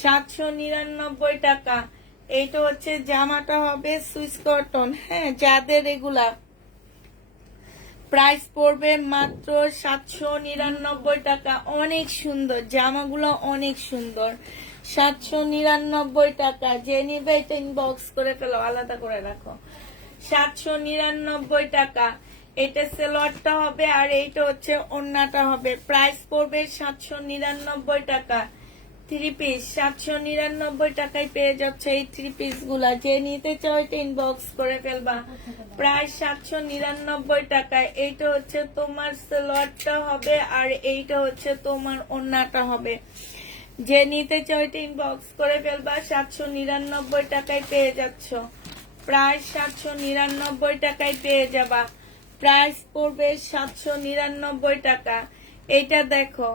799 টাকা। এইটা হচ্ছে জামাটা হবে সুইস কটন, হ্যাঁ, যাদের এগুলা প্রাইস পড়বে মাত্র 799 টাকা। অনেক সুন্দর জামাগুলো, অনেক সুন্দর। 799 টাকা। যে নিবে এটা ইনবক্স করে ফেলো, আলাদা করে রাখো। 799 টাকা। এটা সেলোয়ারটা হবে আর এইটা হচ্ছে ওড়নাটা হবে। প্রাইস পড়বে 799 টাকা। থ্রি পিস 799 টাকায় পেয়ে যাচ্ছে এই থ্রি পিস গুলা। যে নিতে চাও এটা ইনবক্স করে ফেলবা। প্রায় 799 টাকায়। এইটা হচ্ছে তোমার সালোয়ারটা হবে আর এইটা হচ্ছে তোমার ওড়নাটা হবে। যে নিতে চাও এটা ইনবক্স করে ফেলবা। 799 টাকায় পেয়ে যাচ্ছ। প্রায় 799 টাকায় পেয়ে যাবা। প্রাইস পড়বে 799 টাকা। এইটা দেখো,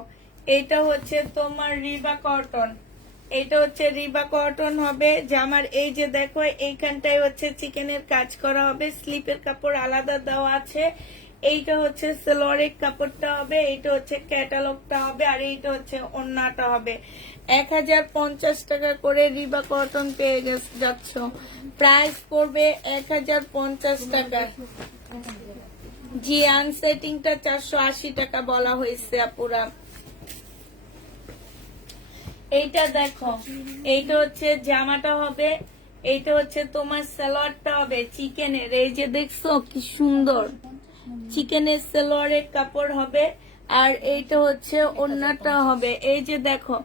এটা হচ্ছে তোমার রিবা কটন। এটা হচ্ছে রিবা কটন হবে জামার। এই যে দেখো এইখানটায় হচ্ছে চিকেনের কাজ করা হবে, স্লিপের কাপড় আলাদা দেওয়া আছে। এইটা হচ্ছে সেলোয়ারের কাপড়টা হবে, এইটা হচ্ছে ক্যাটালগটা হবে আর এইটা হচ্ছে ওড়নাটা হবে। 1050 টাকা করে রিবা কটন পেয়ে যাচ্ছ। প্রাইস পড়বে 1050 টাকা। জি, আনসেটিংটা 480 টাকা বলা হয়েছে আপুরা। এইটা দেখো, এইটা হচ্ছে জামাটা হবে, এইটা হচ্ছে তোমার সালোয়ারটা হবে চিকেনের। এই যে দেখছো কি সুন্দর চিকেনের সালোয়ারের কাপড় হবে আর এইটা হচ্ছে ওড়নাটা হবে। এই যে দেখো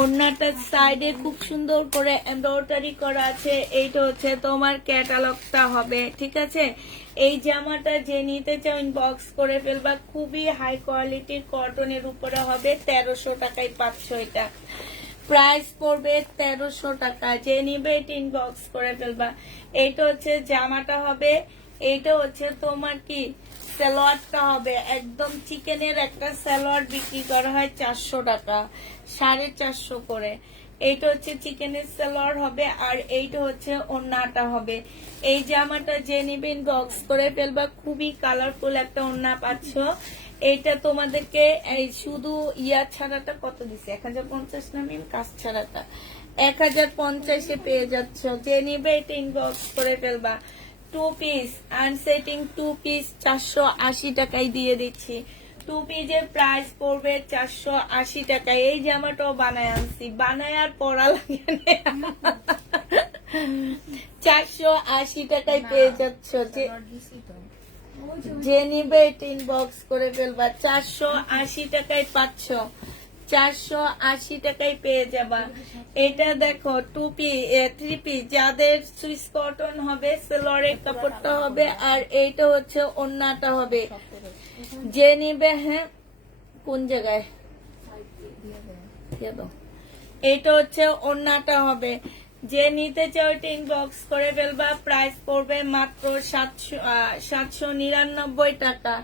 ওড়নাটার সাইডে খুব সুন্দর করে এমব্রয়ডারি করা আছে। এইটা হচ্ছে তোমার ক্যাটালগটা হবে, ঠিক আছে। এই জামাটা যে নিতে চাও ইনবক্স করে ফেলবা। খুবই হাই কোয়ালিটির কটনের উপরে হবে। 1300 টাকায় পাচ্ছ এটা। প্রাইস পড়বে 1300 টাকা। যে নিবে এটা ইনবক্স করে ফেলবা। এইটা হচ্ছে জামাটা হবে, এইটা হচ্ছে তোমার কি সালোয়ারটা হবে। একদম চিকেনের একটা সালোয়ার বিক্রি করা হয় 400 টাকা, 450 করে। এইটা হচ্ছে চিকেনের সালোয়ার হবে আর এইটা হচ্ছে ওড়নাটা হবে। এই জামাটা যে নিবে ইনবক্স করে ফেলবা। খুবই কালারফুল একটা ওড়না পাচ্ছ। এইটা তোমাদেরকে এই শুধু ইয়া ছাড়াটা কত দিছে, 1050 না মিম, কাজ ছাড়াটা 1050-এ পেয়ে যাচ্ছ। যে নিবে এটা ইনবক্স করে ফেলবা। 2 পিস আনসেটিং 2 পিস 480 টাকায় দিয়ে দিচ্ছি। 2 পিসের প্রাইস পড়বে 480 টাকা। এই জামাটাও বানায় আনছি, বানায় আর পরা লাগে না। 480 টাকায় পেয়ে যাচ্ছ। যে নিবে এটা ইনবক্স করে ফেলবা। 480 টাকায় পাচ্ছ। 480 টাকায় পেয়ে যাবা। এটা দেখো 2 পিস 3 পিস যাদের সুইস কটন হবে, সেলোয়ারের কাপড়টা হবে আর এইটা হচ্ছে ওড়নাটা হবে। যে নিবে, হ্যাঁ কোন জায়গায় দিয়ে দাও। এইটা হচ্ছে ওড়নাটা হবে। যে নিতে চাও এটা ইনবক্স করে ফেলবা। প্রাইস পড়বে মাত্র 799 টাকা।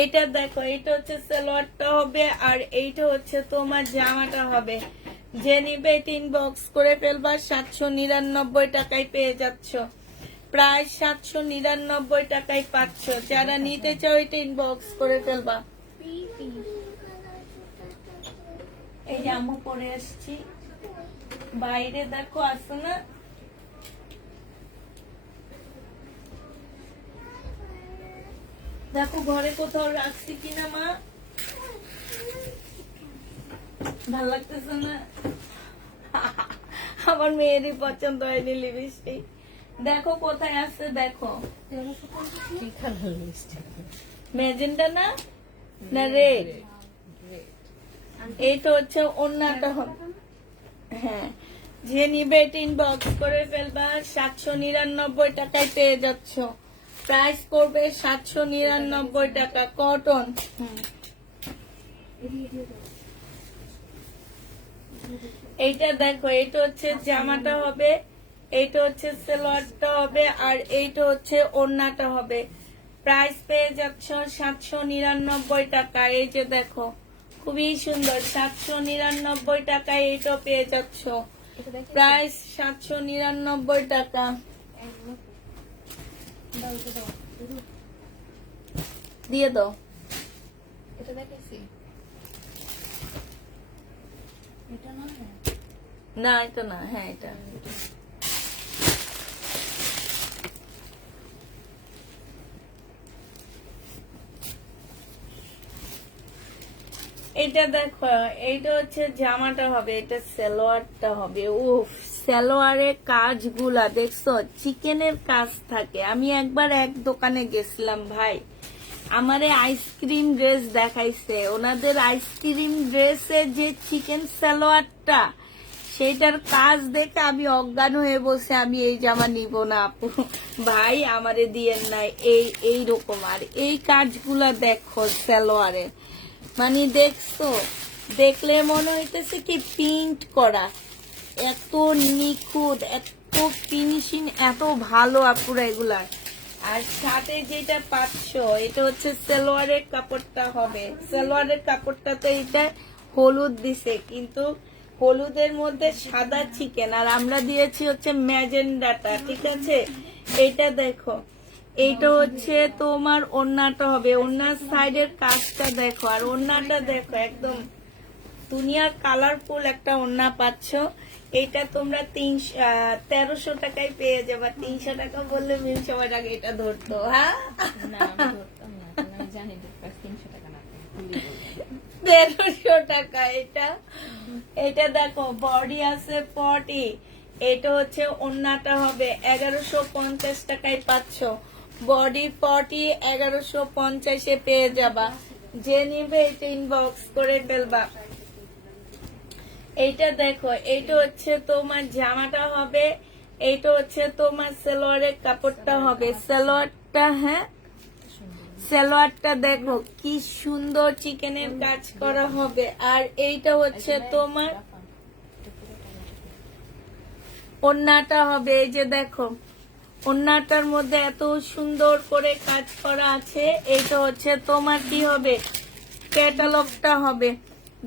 এইটা দেখো, এইটা হচ্ছে সালোয়ারটা হবে আর এইটা হচ্ছে তোমার জামাটা হবে। যে নিবে এটা ইনবক্স করে ফেলবা। 799 টাকায় পেয়ে যাচ্ছ। প্রায় 799 টাকায় পাচ্ছ। যারা নিতে চাও এটা ইনবক্স করে ফেলবা। এই যে আম্মু পরে আসছি, বাইরে দেখো আসো না। দেখো ঘরে কোথাও রাখছি কিনা মা, ভাল লাগতেছে না। আমার মেয়েরই পছন্দ হয়নি লিপস্টিক। দেখো কোথায় আছে, দেখো ম্যাজেন্টা না, না রেড। এইটা হচ্ছে ওড়নাটা হবে, হ্যাঁ। যে নিবে এটা ইনবক্স করে ফেলবা। 799 টাকায় পেয়ে যাচ্ছ। প্রাইস করবে 799 টাকা। কটন, এইটা দেখো, এইটা হচ্ছে জামাটা হবে, এইটা হচ্ছে সালোয়ারটা হবে আর এইটা হচ্ছে ওড়নাটা হবে। প্রাইস পেয়ে যাচ্ছ 799 টাকা। এই যে দেখো খুবই সুন্দর, 799 টাকায় এইটা পেয়ে যাচ্ছ। এটা দেখি প্রাইস 799 টাকা। দাও এটা দাও দিয়ে দাও। এটা দেখেছি এটা না না এটা না, হ্যাঁ এটা। এটা দেখো, এইটা হচ্ছে জামাটা হবে, এটা সালোয়ারটা হবে। উফ, সালোয়ারের কাজগুলা দেখছো, চিকেনের কাজ থাকে। আমি একবার এক দোকানে গেছিলাম ভাই, আমারে আইসক্রিম ড্রেস দেখাইছে, ওনাদের আইসক্রিম ড্রেসে যে চিকেন সালোয়ারটা, সেইটার কাজ দেখে আমি অজ্ঞান হয়ে বসে, আমি এই জামা নিব না আপু, ভাই আমারে দিয়েন নাই। এই রকম, আর এই কাজগুলা দেখো সালোয়ারে, মানে দেখছো, দেখলে মনে হইতেছে কি প্রিন্ট করা, এত নিখুঁত, এত ফিনিশিং, এত ভালো আপুরা এগুলার। আর সাথে যেটা পাচ্ছ, এটা হচ্ছে সালোয়ারের কাপড়টা হবে। সালোয়ারের কাপড়টা তো এটা হলুদ দিছে, কিন্তু হলুদের মধ্যে সাদা চিকেন, আর আমরা দিয়েছি হচ্ছে ম্যাজেন্ডাটা, ঠিক আছে। এটা দেখো, এইটা হচ্ছে তোমার ওড়নাটা হবে, ওড়নার সাইডের কাজটা দেখো, আর ওড়নাটা দেখো, একদম দুনিয়ার কালারফুল একটা ওড়না পাচ্ছ। এটা তোমরা 1300 টাকায় পেয়ে যাবা। 300 টাকা বললে মিল সবার আগে এটা ধরতো, হ্যাঁ না আমি ধরতাম না, কারণ আমি জানি যে প্রায় 300 টাকা না, ভুলে বললাম। 1300 টাকা এটা। এটা দেখো, বডি আছে 40, এটা হচ্ছে ওড়নাটা হবে 1150 টাকায় পাচ্ছ। বডি 40, 1150 পেয়ে যাবা। যে নিবে এটা ইনবক্স করে ফেলবা। এইটা দেখো, এইটা হচ্ছে তোমার জামাটা হবে, এইটা হচ্ছে তোমার সালোয়ারের কাপড়টা হবে। সালোয়ারটা, হ্যাঁ সালোয়ারটা দেখো কি সুন্দর চিকেনের কাজ করা হবে। আর এইটা হচ্ছে তোমার ওড়নাটা হবে, এই যে দেখো, ওড়নাটার মধ্যে এত সুন্দর করে কাজ করা আছে। এইটা হচ্ছে তোমার কি হবে, ক্যাটালগটা হবে।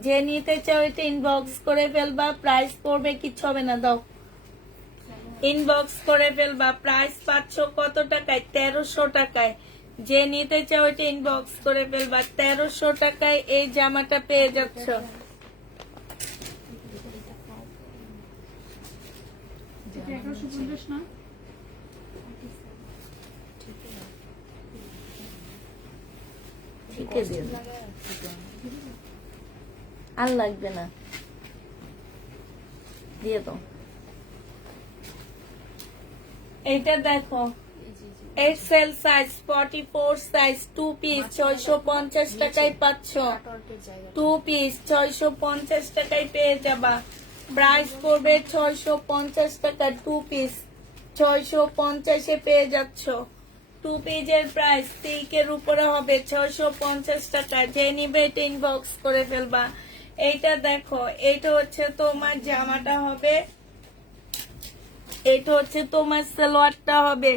যে নিতে চাও এটা ইনবক্স করে ফেলবা, প্রাইস পড়বে কিচ্ছু হবে না, দাও ইনবক্স করে ফেলবা। প্রাইস পাচ্ছ কত টাকায়, 1300 টাকায়। যে নিতে চাও এটা ইনবক্স করে ফেলবা, 1300 টাকায় এই জামাটা পেয়ে যাচ্ছ। ঠিক আছে, আর লাগবে না, দিয়ে দাও। এটা দেখো, এক্সেল সাইজ 44 সাইজ 2 পিস 650 টাকায় পাচ্ছ। 2 পিস 650 টাকায় পেয়ে যাবা। প্রাইস পড়বে 650 টাকা। 2 পিস 650 পেয়ে যাচ্ছ। 2 পিসের প্রাইস সিল্কের উপরে হবে 650 টাকা। যে নিবে এটা ইনবক্স করে ফেলবা। এইটা দেখো, এইটা হচ্ছে তোমার জামাটা হবে, এটা হচ্ছে তোমার সালোয়ারটা হবে।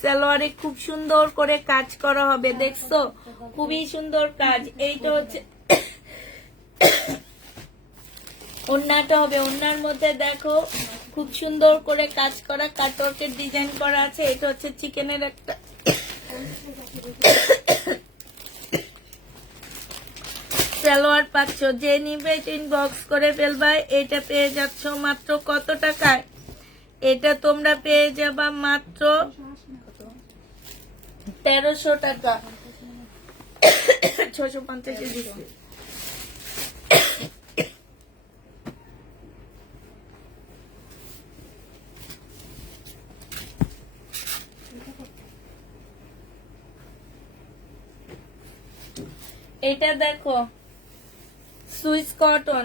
সালোয়ারে খুব সুন্দর করে কাজ করা হবে, দেখছো খুবই সুন্দর কাজ। এইটা হচ্ছে ওড়নাটা হবে, ওড়নার মধ্যে দেখো খুব সুন্দর করে কাজ করা কাটওয়ার্কের ডিজাইন করা আছে। এটা হচ্ছে চিকেনের একটা সালোয়ার পাচ্ছ। যে নিবে ইনবক্স করে ফেলবা। এটা পেয়ে যাচ্ছ মাত্র কত টাকায়, এটা তোমরা পেয়ে যাবা মাত্র 1300 টাকা। 650 দিচ্ছি। এটা দেখো, সুইস কটন,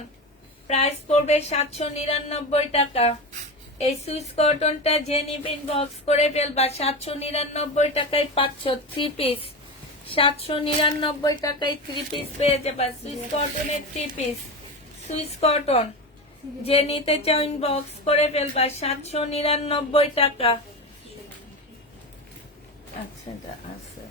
প্রাইস পড়বে 799 টাকা। এই সুইস কটনটা যে নিবে ইনবক্স করে ফেলবা। 799 টাকায় পাচ্ছ 3 পিস। 799 টাকায় 3 পিস পেয়ে যাবা। সুইস কটনের 3 পিস, সুইস কটন যে নিতে চাও ইনবক্স করে ফেলবা। 799 টাকা। আচ্ছা, এটা আছে।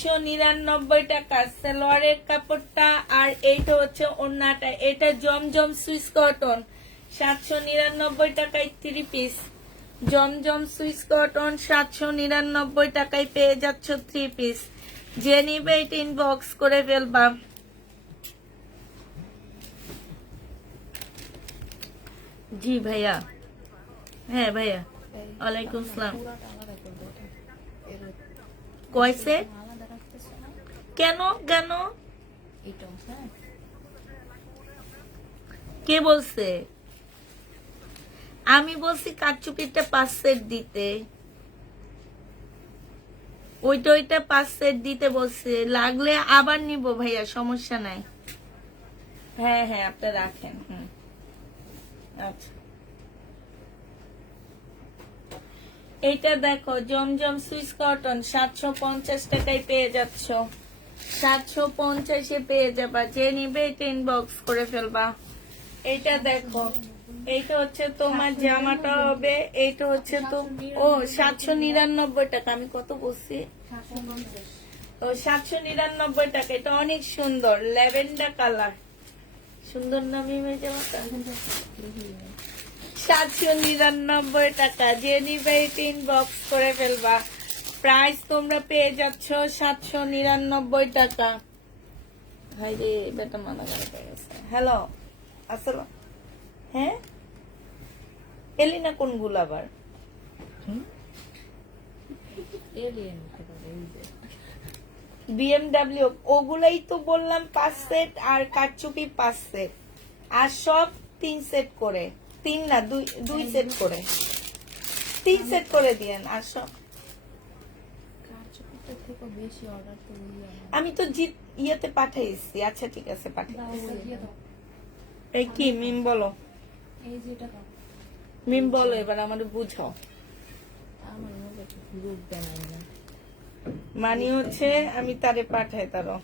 799 টাকা সালোয়ারের কাপড়টা, আর এইটা হচ্ছে ওড়নাটা। এটা জমজম সুইস কটন, 799 টাকায় 3 পিস। জমজম সুইস কটন 799 টাকায় পেয়ে যাচ্ছ 3 পিস। যে নিবে এটা ইনবক্স করে ফেলবা। জি ভাইয়া। হ্যাঁ ভাইয়া, ওয়ালাইকুম আসসালাম। পুরাটা আলাদা করবো এটা। এর কয় সেট? আলাদা রাখতেছে না কেন কেন? এটাও, হ্যাঁ কে বলছে? আমি বলছি কারচুপিটা 5 সেট দিতে, ওইটা 5 সেট দিতে বলছে। লাগলে আবার নিব ভাইয়া, সমস্যা নাই। হ্যাঁ হ্যাঁ, আপনি রাখেন। আচ্ছা, এইটা দেখো জমজম সুইস কটন 750 টাকায় পেয়ে যাচ্ছ। 750-এ পেয়ে যাবা। যে নিবে এটা ইনবক্স করে ফেলবা। এইটা দেখো, এইটা হচ্ছে তোমার জামাটা হবে, এইটা হচ্ছে তো ও 799 টাকা। আমি কত বলছি? 799 টাকা। এটা অনেক সুন্দর, ল্যাভেন্ডার কালার। সুন্দর না মিমের জামাটা? 799 টাকা। যে নিবে এটা ইনবক্স করে ফেলবা। প্রাইস তোমরা পেয়ে যাচ্ছ 799 টাকা। হাই রে, বেটা মানা করে গেছে। হ্যালো, আসসালাম। হ্যাঁ, এলি না কোনগুলো আবার? এলিয়েন একেবারে, এই যে বিএমডাব্লিউ, ওগুলাই তো বললাম 5 সেট, আর কারচুপি 5 সেট, আর সব 3 সেট করে। 3 না, 2 সেট করে, 3 সেট করে দিয়েন। আর সব কারচুপিটা থেকে বেশি অর্ডার তো আমি তো ইয়েতে পাঠাইছি। আচ্ছা ঠিক আছে, পাঠাইছি। এই কি মিম বলো, এই যে এটা দাও। মিম বলো, এবার আমাদের বুঝাও। আমার মধ্যে গ্রুপ বানাই না। মানে হচ্ছে আমি তারে পাঠাই তারও।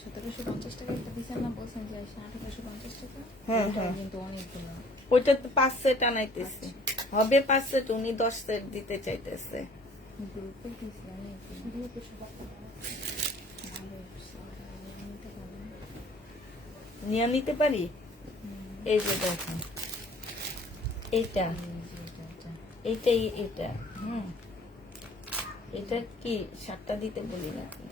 1750 টাকা একটা দিছেন না, বলছেন যে 1850 টাকা। হ্যাঁ, ওটাও হ্যাঁ। কিন্তু অনেকগুলো। ওইটা তো 5 সেট আনাইতেছি, হবে 5 সেট। উনি 10 সেট দিতে চাইতেছে। গ্রুপে দিছিলাম, গ্রুপে সবাই ভালো নিতে পারবেন। নিয়ে নিতে পারি। এই যে দেখো, এইটা এইটাই, এটা এটা কি 7টা দিতে বলি নাকি?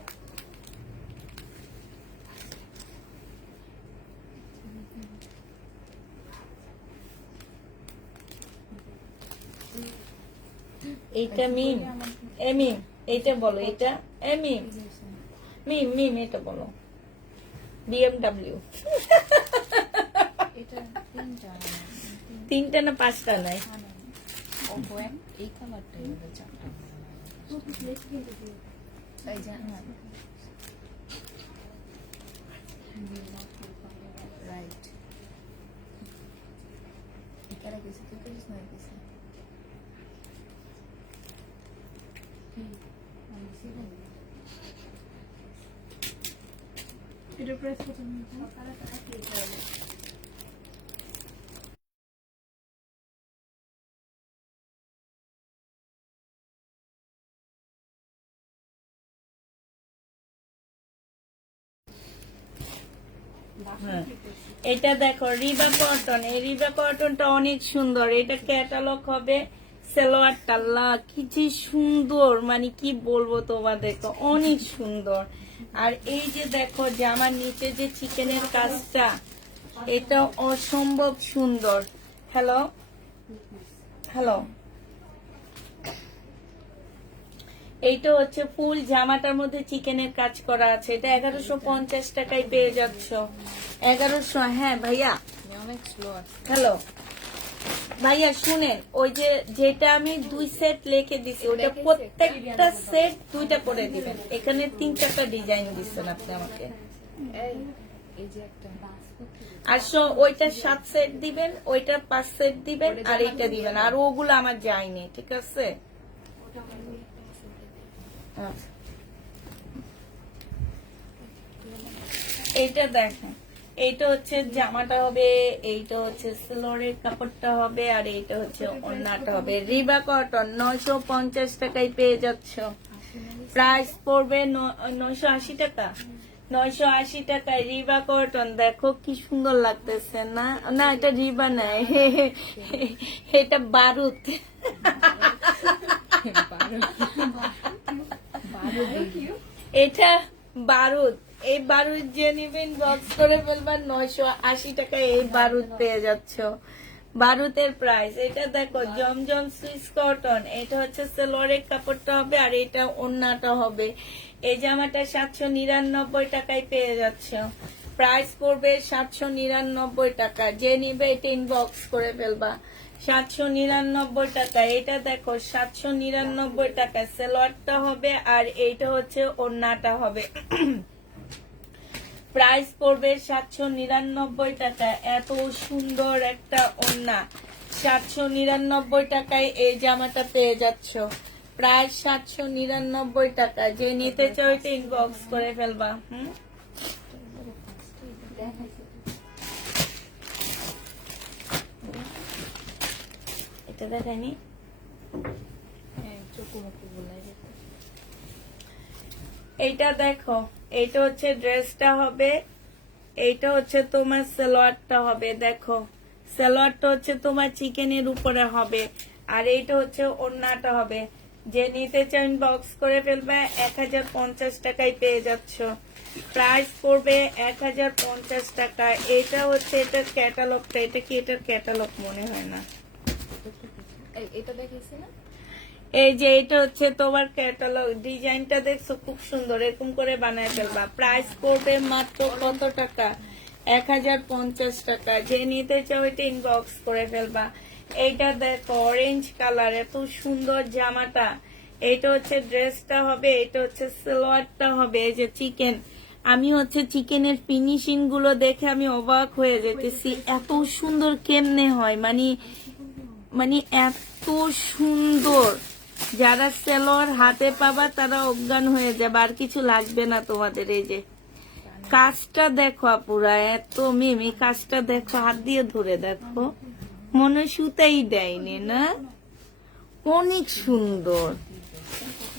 এইটা মিম, এ মিম, এইটা বলো। এটা এ মিম, মিম মিম, এটা বলো। বিএমডাব্লিউ এটা 3টা 3টা না 5টা নাই? ওপো এই কালারটাই ওটা 4টা। তাই জানা রাইট। এটারা গেছে তো কিছু না গেছে। এটা প্রেস করতে হ্যাঁ, এটা দেখো রিবা কটন। এই রিবা কটনটা অনেক সুন্দর। এটা ক্যাটালগ হবে। সালোয়ারটা কি যে সুন্দর, মানে কি বলবো তোমাদেরকে, অনেক সুন্দর। আর এই যে দেখো জামার নিচে যে চিকেনের কাজটা, এটা অসম্ভব সুন্দর। হ্যালো হ্যালো, এইটা হচ্ছে ফুল জামাটার মধ্যে চিকেনের কাজ করা আছে। এটা 1150 টাকায় পেয়ে যাচ্ছ। 1100। হ্যাঁ ভাইয়া, অনেক স্লো আছে। হ্যালো ভাইয়া, শুনেন, ওই যে যেটা আমি 2 সেট লিখে দিছি, ওটা প্রত্যেকটা সেট 2টা করে দিবেন। এখানে 3-4টা ডিজাইন দিচ্ছেন আপনি আমাকে। এই যে একটা আর ওইটা 7 সেট দিবেন, ওইটা 5 সেট দিবেন, আর এইটা দিবেন। আর ওগুলো আমার যায়নি, ঠিক আছে? আচ্ছা, এইটা দেখেন, এইটা হচ্ছে জামাটা হবে, এইটা হচ্ছে সালোয়ারের কাপড়টা হবে, আর এইটা হচ্ছে ওড়নাটা হবে। রিবা কটন 950 টাকায় পেয়ে যাচ্ছ। প্রাইস পড়বে 980 টাকা। 980 টাকায় রিবা কটন। দেখো কি সুন্দর লাগতেছে না? না এটা রিবা না, এটা বারুদ। এটা বারুদ। এই বারুদ যে নিবেন বক্স করে ফেলবার 980 টাকায় এই বারুদ পেয়ে যাচ্ছ। বারুদের প্রাইস এটা দেখো জমজম সুইস কটন। এটা হচ্ছে সেলোয়ারের কাপড়টা হবে আর এটা ওন্নাটা হবে। এই জামাটা 799 টাকায় পেয়ে যাচ্ছ। প্রাইস পড়বে 799 টাকা। যে নিবে এটা ইনবক্স করে ফেলবা। 799 টাকা। এটা দেখো 799 টাকা সেলোয়ারটা হবে আর এইটা হচ্ছে ওন্নাটা হবে। প্রাইস পড়বে 799 টাকা। এত সুন্দর একটা ওড়না 799 টাকায় এই জামাটা পেয়ে যাচ্ছ। প্রায় 799 টাকা। যে নিতে চাও এটা ইনবক্স করে ফেলবা। এটা দেখায়নি। এইটা দেখো, এইটা হচ্ছে ড্রেসটা হবে, এইটা হচ্ছে তোমার সালোয়ারটা হবে। দেখো সালোয়ারটা হচ্ছে তোমার চিকেনের উপরে হবে আর এইটা হচ্ছে ওড়নাটা হবে। যে নিতে চান বক্স করে ফেলবে। 1050 টাকায় পেয়ে যাচ্ছ। প্রাইস পড়বে 1050 টাকা। এটা হচ্ছে এটার ক্যাটালগটা। এটা কি এটার ক্যাটালগ মনে হয় না। এটা দেখেছি না? এই যে এটা হচ্ছে তোমার ক্যাটালগ। ডিজাইনটা দেখছো খুব সুন্দর, এরকম করে বানায় ফেলবা। প্রাইস পড়বে মাত্র কত টাকা? 1050 টাকা। যে নিতে চাও এটা ইনবক্স করে ফেলবা। এইটা দেখো অরেঞ্জ কালার, এত সুন্দর জামাটা। এইটা হচ্ছে ড্রেসটা হবে, এটা হচ্ছে সালোয়ারটা হবে। এই যে চিকেন, আমি হচ্ছে চিকেনের ফিনিশিং গুলো দেখে আমি অবাক হয়ে যেতেছি। এত সুন্দর কেমনে হয়, মানে এত সুন্দর। যারা সেলোয়ার হাতে পাবা তারা অজ্ঞান হয়ে যাবে, আর কিছু লাগবে না তোমাদের। এই যে কাজটা দেখো আপুরা, এত মিমি কাজটা দেখো, হাত দিয়ে ধরে দেখো, মনে সুতাই দেয়নি না, অনেক সুন্দর।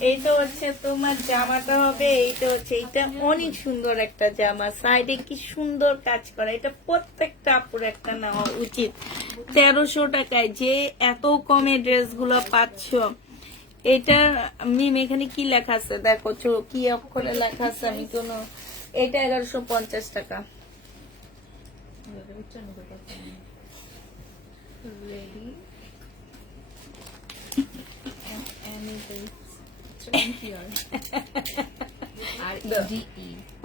এইটা হচ্ছে তোমার জামাটা হবে, এইটা হচ্ছে, এইটা অনেক সুন্দর একটা জামা। সাইডে কি সুন্দর কাজ করা। এটা প্রত্যেকটা আপুর একটা নেওয়া উচিত। 1300 টাকায় যে এত কমে ড্রেসগুলো পাচ্ছ। এটা মিম এখানে কি লেখা আছে দেখো, কি অক্ষরে লেখা আছে আমি কোনো। এটা 1150 টাকা।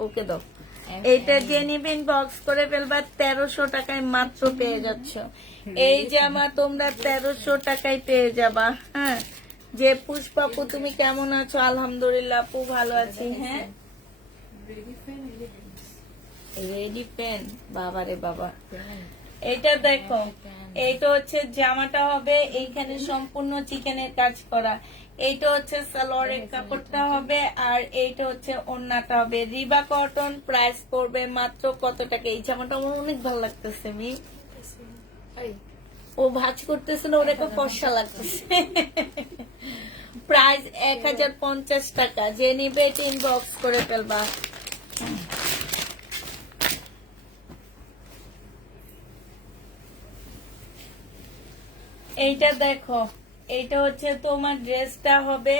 ওকে দাও। এইটা যে নিবেন বক্স করে ফেলবা। 1300 টাকায় মাত্র পেয়ে যাচ্ছ এই জামা তোমরা। 1300 টাকায় পেয়ে যাবা। হ্যাঁ, যে পুষ্পাপু তুমি কেমন আছো? আলহামদুলিল্লাহ আপু ভালো আছি। হ্যাঁ, রেডি পেন, বাবা রে বাবা। এটা দেখো, এইটা হচ্ছে জামাটা হবে, এইখানে সম্পূর্ণ চিকেনের কাজ করা। এইটা হচ্ছে সালোয়ারের কাপড়টা হবে আর এইটা হচ্ছে ওড়নাটা হবে। রিবা কটন। প্রাইস পড়বে মাত্র কত টাকা? এই জামাটা আমার অনেক ভালো লাগতেছে। ও ভাজ করতেছে না, ওরা ফর্সা লাগতেছে। প্রাইস 1050 টাকা। যে নিবে এটা ইনবক্স করে ফেলবা। এইটা দেখো, এইটা হচ্ছে তোমার ড্রেসটা হবে,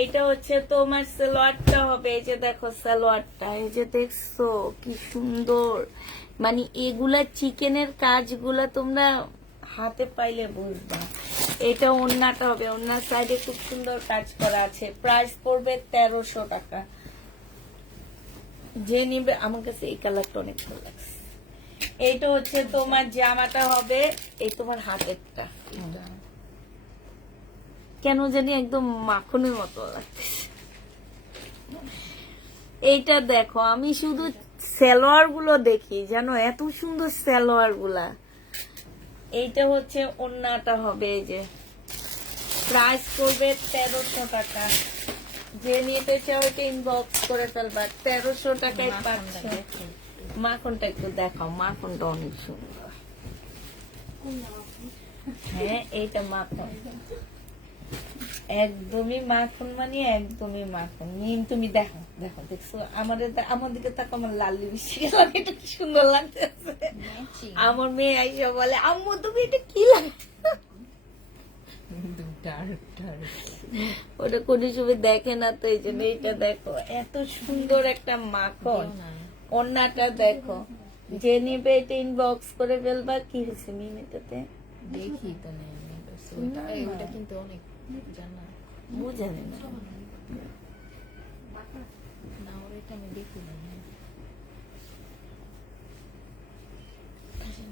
এইটা হচ্ছে তোমার সালোয়ারটা হবে। এই যে দেখো সালোয়ারটা, এই যে দেখছো কি সুন্দর। মানে এগুলা চিকেনের কাজগুলা তোমরা হাতে পাইলে বুঝবা। এটা ওড়নাটা হবে, ওড়নার সাইডে খুব সুন্দর কাজ করা আছে। প্রাইস পড়বে 1300 টাকা। যে নিবে, আমার কাছে এই কালারটা অনেক ভালো লাগছে। এইটা হচ্ছে তোমার জামাটা হবে, এই তোমার হাতেরটা কেন জানি একদম মাখনের মতো লাগতেছে। এইটা দেখো, আমি শুধু সালোয়ার গুলো দেখি জানো, এত সুন্দর সালোয়ার গুলা। এইটা হচ্ছে ওড়নাটা হবে। এই যে প্রাইস করবে 1300 টাকা। যে নিতে চাও এটা ইনবক্স করে ফেলবা। 1300 টাকায় পাচ্ছ। মাখনটা একটু দেখাও, মাখনটা অনেক সুন্দর। হ্যাঁ, এইটা মাখন। একদমই মাখন, মানে একদমই মাখন। মিম তুমি দেখো, দেখো, দেখছো আমার দিকে তাকে আমার লাল লিপস্টিক লাগে, এটা কি সুন্দর লাগতেছে। Matching. আমার মেয়ে আইসা বলে, আম্মু তুমি এটা কি লাগে? Dark, dark. ওটা কোনো সময় দেখে না, তো এই জন্য এটা দেখো, এত সুন্দর একটা মাখন। দিও না। ওন্নাটা দেখো, যে নিবে এটা ইনবক্স করে ফেলবা। কি হয়েছে মিম এটাতে? দেখি তো নেই না, না। ওটা কিন্তু অনেক জানা বুঝালি না। না, ওর এটা আমি দেখি না।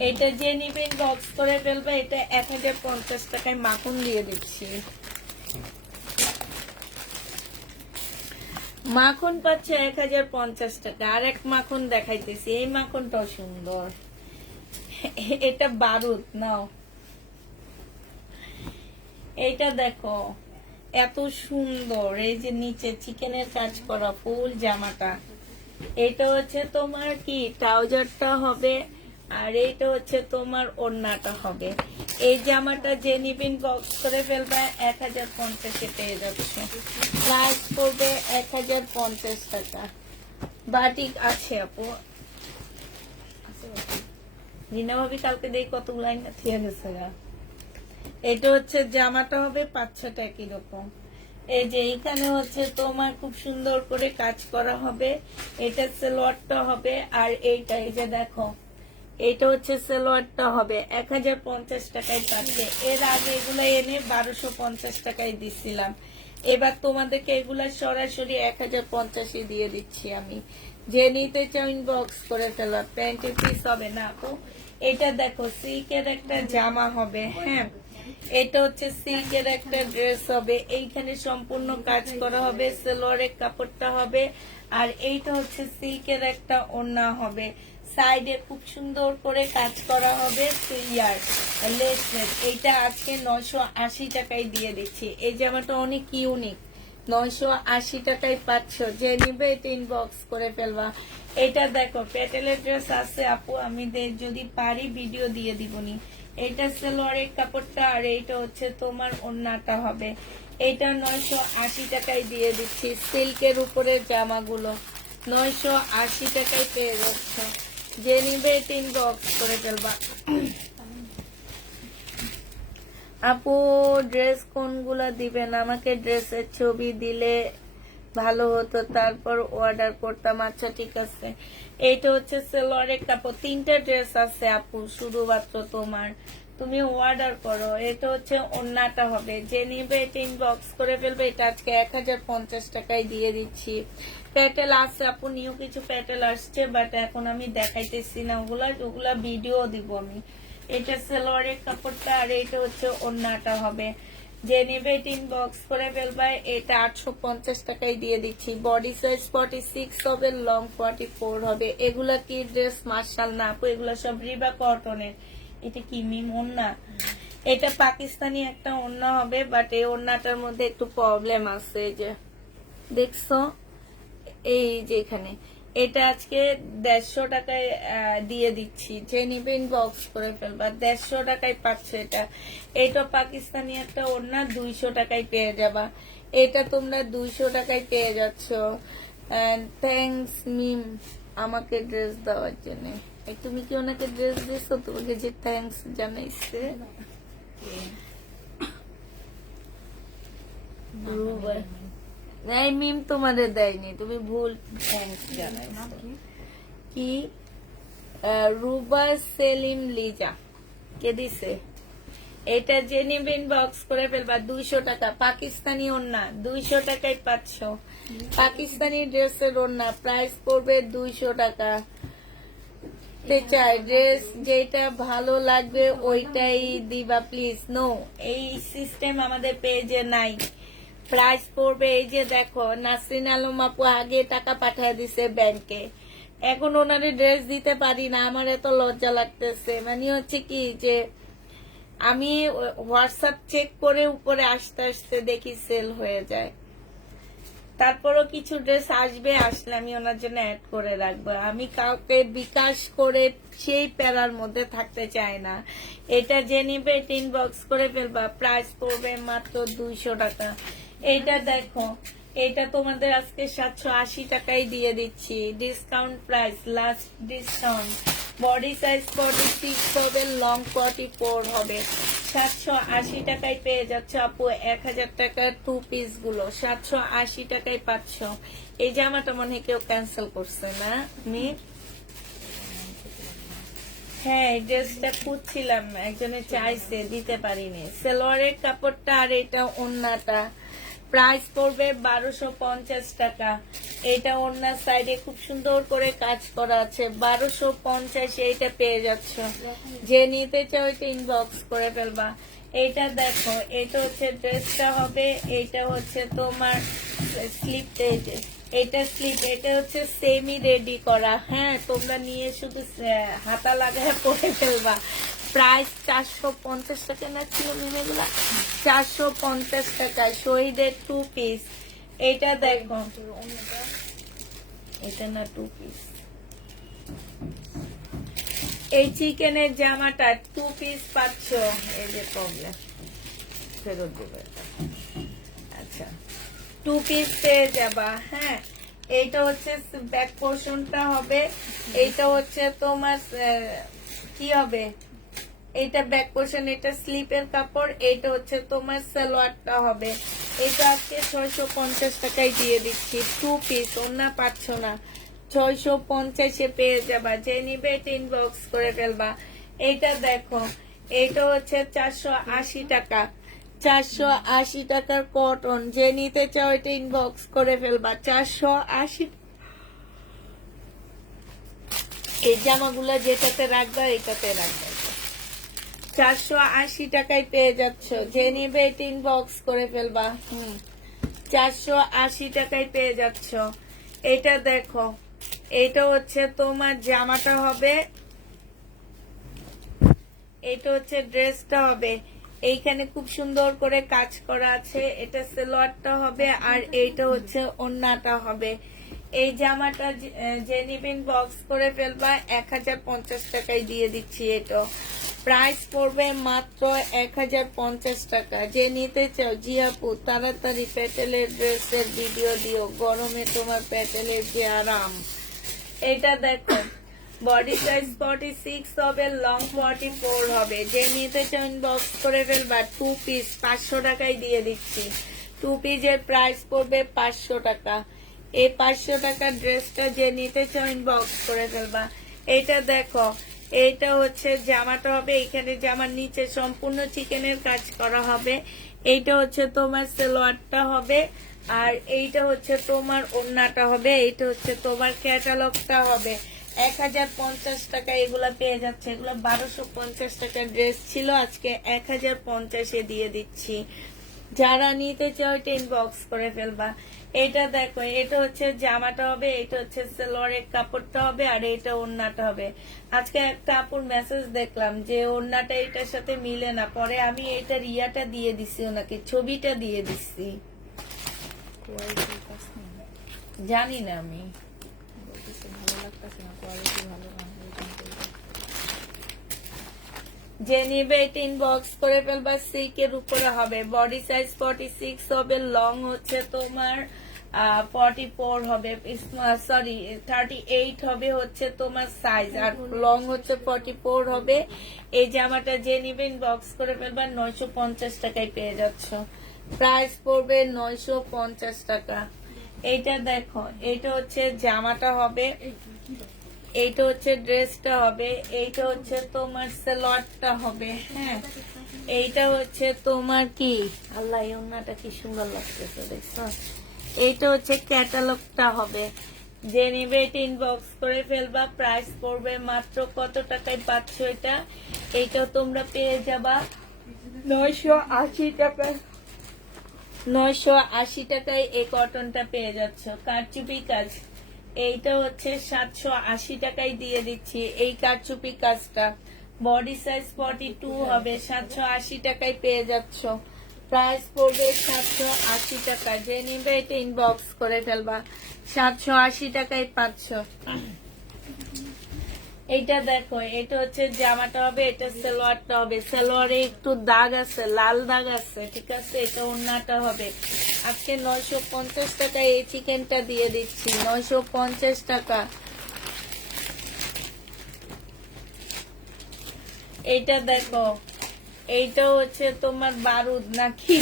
এটা যে নিবে ইনবক্স করে ফেলবা। এটা 1050 টাকায় মাখন দিয়ে দিচ্ছি। মাখন পাচ্ছে 1050 টাকা। আর এক মাখন দেখাইতেছি, এই মাখনটাও সুন্দর। এটা বারুদ নাও, এইটা দেখো এত সুন্দর। এই যে নিচে চিকেনের কাজ করা ফুল জামাটা, এটা হচ্ছে তোমার কি ট্রাউজারটা হবে, আর এইটা হচ্ছে তোমার ওড়নাটা হবে। এই জামাটা যে নিবিন বক্স করে ফেলবে 1050 পেয়ে যাচ্ছে। প্রাইস পড়বে 1050 টাকা। বাটিক আছে আপু, রিনা ভাবি কালকে দেখি কত লাইন ঠিক গেছে গা। এটা হচ্ছে জামাটা হবে 5-6টা একই রকম। এই যে এইখানে হচ্ছে তোমার খুব সুন্দর করে কাজ করা হবে। এটা সালোয়ারটা হবে, আর এইটা এই যে দেখো, এটা হচ্ছে সালোয়ারটা হবে 1050 টাকায় পাচ্ছে। এর আগে এগুলো এনে 1250 টাকায় দিছিলাম। এবার তোমাদেরকে এগুলা সরাসরি 1050 দিয়ে দিচ্ছি আমি। যে নিতে চাও ইনবক্স করে ফেলো। প্যান্টের পিস হবে না আপু। এটা দেখো সিল্কের একটা জামা হবে, হ্যাঁ। এটা হচ্ছে সিল্কের একটা ড্রেস হবে, এইখানে সম্পূর্ণ কাজ করা হবে, সালোয়ারের কাপড়টা হবে, আর এইটা হচ্ছে সিল্কের একটা ওড়না হবে। সাইডে খুব সুন্দর করে কাজ করা হবে লেসের। এইটা আজকে 980 টাকায় দিয়ে দিচ্ছি। এই জামাটা অনেক ইউনিক, 980 টাকায় পাচ্ছ। যে নিবে এটা ইনবক্স করে ফেলবা। এটা দেখো প্যাটেলের ড্রেস আছে আপু, আমি যদি পারি ভিডিও দিয়ে দিবনি। এটা সালোয়ারের কাপড়টা, আর এইটা হচ্ছে তোমার ওড়নাটা হবে। এটা 980 টাকায় দিয়ে দিচ্ছি। সিল্কের উপরে জামাগুলো 980 টাকায় পেয়ে যাচ্ছ। যে নিবে এটা ইনবক্স করে ফেলবা। আপু ড্রেস কোনগুলা দিবেন? আমাকে ড্রেসের ছবি দিলে ভালো হতো, তারপর অর্ডার করতাম। আচ্ছা ঠিক আছে। এইটা হচ্ছে সালোয়ারের কাপড়। 3টা ড্রেস আছে আপু, শুধুমাত্র তোমার, তুমি অর্ডার করো। এটা হচ্ছে ওড়নাটা হবে। যে নিবে এটা ইনবক্স করে ফেলবে। এটা আজকে 1050 টাকায় দিয়ে দিচ্ছি। প্যাটেল আছে আপু, নিউ কিছু প্যাটেল আসছে, বাট এখন আমি দেখাইতেছি না। ওগুলা ভিডিও দিব আমি। এটা সালোয়ারের কাপড়টা, আর এটা হচ্ছে ওড়নাটা হবে। যে নেবে এটা ইনবক্স করে ফেলবা। এটা 850 টাকায় দিয়ে দিচ্ছি। বডি সাইজ 46 হবে, লং 44 হবে। এগুলা কি ড্রেস? মার্শাল না আপু, এগুলা সব রিবা কটনের। এটা কি মিম ওড়না? এটা পাকিস্তানি একটা ওড়না হবে, বাট এই ওড়নাটার মধ্যে একটু প্রবলেম আছে। এই যে দেখছো, এই যে এখানে এটা আজকে 150 টাকায় দিয়ে দিচ্ছি। যে নিবে ইনবক্স করে ফেলবা। 150 টাকায় পাচ্ছে এটা। এটা পাকিস্তানি একটা ওড়না, 200 টাকায় পেয়ে যাবা। এটা তোমরা 200 টাকায় পেয়ে যাচ্ছ। থ্যাংকস মিম আমাকে ড্রেস দেওয়ার জন্য। তুমি কি ওনাকে ড্রেস দিছো? তোমাকে যে থ্যাংকস জানাইছে রুবা। এই মিম তোমাদের দেয়নি, তুমি ভুল থ্যাঙ্কস জানাইছো। কি রুবা সেলিম লিজা কে দিছে? এটা যে নিবে ইনবক্স করে ফেলবা। 200 টাকা পাকিস্তানি ওড়না, 200 টাকায় পাচ্ছ। পাকিস্তানি ড্রেসের ওড়না প্রাইস পড়বে 200 টাকা। চাই ড্রেস যেটা ভালো লাগবে ওইটাই দিবা প্লিজ। নো, এই সিস্টেম আমাদের পেজে নাই। প্রাইস পড়বে, এই যে দেখো নাসরিন আলম আপু আগে টাকা পাঠিয়ে দিছে ব্যাংকে, এখন ওনারে ড্রেস দিতে পারি না। আমার এত লজ্জা লাগতেছে। মানে হচ্ছে কি যে আমি হোয়াটসঅ্যাপ চেক করে উপরে আসতে আসতে দেখি সেল হয়ে যায়। তারপরও কিছু ড্রেস আসবে, আসলে আমি ওনার জন্য অ্যাড করে রাখবো। আমি কাউকে বিকাশ করে সেই প্যারার মধ্যে থাকতে চাই না। এটা যে নিবে এটা ইনবক্স করে ফেলবা, প্রাইস পড়বে মাত্র 200 টাকা। এইটা দেখো, এটা তোমাদের আজকে 780 টাকায় দিয়ে দিচ্ছি, discount price, last discount. Body size 46 হবে, লং 44 হবে। 780 টাকায় পেয়ে যাচ্ছে আপু 1000 টাকার 2 পিস গুলো 780 টাকায় পাচ্ছ। এই জামাটা মনে হয় কেউ ক্যান্সেল করছে না আমি? হ্যাঁ, এই ড্রেসটা খুঁজছিলাম, একজনে চাইছে, দিতে পারিনি। সালোয়ারের কাপড়টা আর এটা ওড়নাটা, প্রাইস পড়বে 1250 টাকা। এটা ওড়নার সাইডে খুব সুন্দর করে কাজ করা আছে, 1250 এইটা পেয়ে যাচ্ছ। যে নিতে চাও এটা ইনবক্স করে ফেলবা। এটা দেখো, এটা হচ্ছে ড্রেসটা হবে, এটা হচ্ছে তোমার স্লিপ, এটা স্লিপ, এটা হচ্ছে সেমি রেডি করা। হ্যাঁ, তোমরা নিয়ে শুধু হাতা লাগায় পরে ফেলবা। প্রাইস 450 টাকা না ছিল মেমেগুলা? 450 টাকায় শহীদের 2 পিস। এটা দেখো, এটা না 2 পিস, এই চিকেনের জামাটা 2 পিস পাচ্ছ। এই যে প্রবলেম, ফেরত দেবে। আচ্ছা, 2 পিস পেয়ে যাবা। হ্যাঁ, এইটা হচ্ছে ব্যাক পোর্শনটা হবে, এইটা হচ্ছে তোমার কি হবে, এটা ব্যাক পোর্শন, এটা স্লিপের কাপড়, এইটা হচ্ছে তোমার সালোয়ারটা হবে। এটা আজকে 650 টাকায় দিয়ে দিচ্ছি, 2 পিস, অন্য পাচ্ছ না, 650 পেয়ে যাবা। যে নিবে এটা ইনবক্স করে ফেলবা। এটা দেখো, এটা হচ্ছে 480 টাকা, 480 টাকার কটন। যে নিতে চাও এটা ইনবক্স করে ফেলবা, 480। এই জামাগুলো যেটাতে রাখবা এটাতে রাখবা, 480 টাকায় পেয়ে যাচ্ছ। যে নিবে এটা ইনবক্স করে ফেলবা। 480 টাকায় পেয়ে যাচ্ছ। এটা দেখো, এটা হচ্ছে তোমার জামাটা হবে, এটা হচ্ছে ড্রেসটা হবে, এইখানে খুব সুন্দর করে কাজ করা আছে। এটা সালোয়ারটা হবে, আর এইটা হচ্ছে ওড়নাটা হবে। এই জামাটা যে নিবেন বক্স করে ফেলবা, 1050 টাকায় দিয়ে দিচ্ছি। এটা প্রাইস পড়বে মাত্র 1050 টাকা। যে নিতে চাও জি আপু তাড়াতাড়ি প্যাটেলের ড্রেসের ভিডিও দিও, গরমে তোমার প্যাটেলের যে আরাম। এটা দেখো, বডি সাইজ 46 হবে, লং 44 হবে। যে নিতে চাও ইনবক্স করে ফেলবা, 2 পিস 500 টাকায় দিয়ে দিচ্ছি। 2 পিসের প্রাইস পড়বে 500 টাকা। এই 500 টাকার ড্রেসটা যে নিতে চাও ইনবক্স করে ফেলবা। এইটা দেখো, এইটা হচ্ছে জামাটা হবে, এখানে জামার নিচে সম্পূর্ণ চিকেনের কাজ করা হবে। এইটা হচ্ছে তোমার সালোয়ারটা হবে, আর এইটা হচ্ছে তোমার ওড়নাটা হবে, এইটা হচ্ছে তোমার ক্যাটালগটা হবে। 1050 টাকা এগুলা পেয়ে যাচ্ছে। এগুলো 1250 টাকার ড্রেস ছিল, আজকে 1050 দিয়ে দিচ্ছি। যারা নিতে চাও এটা ইনবক্স করে ফেলবা। এটা দেখো, এটা হচ্ছে জামাটা হবে, এটা হচ্ছে সালোয়ারের কাপড়টা হবে, আর এটা ওড়নাটা হবে। আজকে একটা আপুর মেসেজ দেখলাম যে ওড়নাটা এটার সাথে মিলে না, পরে আমি এটার ইয়াটা দিয়ে দিছি, ওনাকে ছবিটা দিয়ে দিচ্ছি। জানি না, আমি ভালো লাগতেছে না, কোয়ালিটি ভালো না। যে নিবে এটা ইনবক্স করে ফেলবা। সিল্কের উপরে হবে, বডি সাইজ 46 হবে, লং হচ্ছে তোমার 44 হবে, সরি 38 হবে হচ্ছে তোমার সাইজ, আর লং হচ্ছে 44 হবে। এই জামাটা যে নিবে ইনবক্স করে ফেলবা, 950 টাকায় পেয়ে যাচ্ছ। প্রাইস পড়বে 950 টাকা। এইটা দেখো, এইটা হচ্ছে জামাটা হবে, এইটা হচ্ছে ড্রেসটা হবে, এইটা হচ্ছে তোমার সালোয়ারটা হবে। হ্যাঁ, এইটা হচ্ছে তোমার কি, আল্লাহ এই ওড়নাটা কি সুন্দর লাগতেছে দেখছো। এইটা হচ্ছে ক্যাটালগটা হবে। যে নিবে এটা ইনবক্স করে ফেলবা। প্রাইস পড়বে মাত্র কত টাকায় পাচ্ছ এটা? এইটাও তোমরা পেয়ে যাবা 980 টাকায়। 980 টাকায় এই কটনটা পেয়ে যাচ্ছ। কারচুপি কাজ, এইটা হচ্ছে 780 টাকায় দিয়ে দিচ্ছি। এই কারচুপি কাজটা বডি সাইজ 42 হবে, 780 টাকায় পেয়ে যাচ্ছ। প্রাইস পড়বে 780 টাকা। যে নিবে এটা ইনবক্স করে ফেলবা। 780 টাকায় 500। এইটা দেখো, এটা হচ্ছে জামাটা হবে, এটা সালোয়ারটা হবে। সালোয়ারে একটু দাগ আছে, লাল দাগ আছে, ঠিক আছে। এটা ওড়নাটা হবে। আজকে 950 টাকা এই চিকেনটা দিয়ে দিচ্ছি, 950 টাকা। এইটা দেখো, এইটা হচ্ছে তোমার বারুদ নাকি,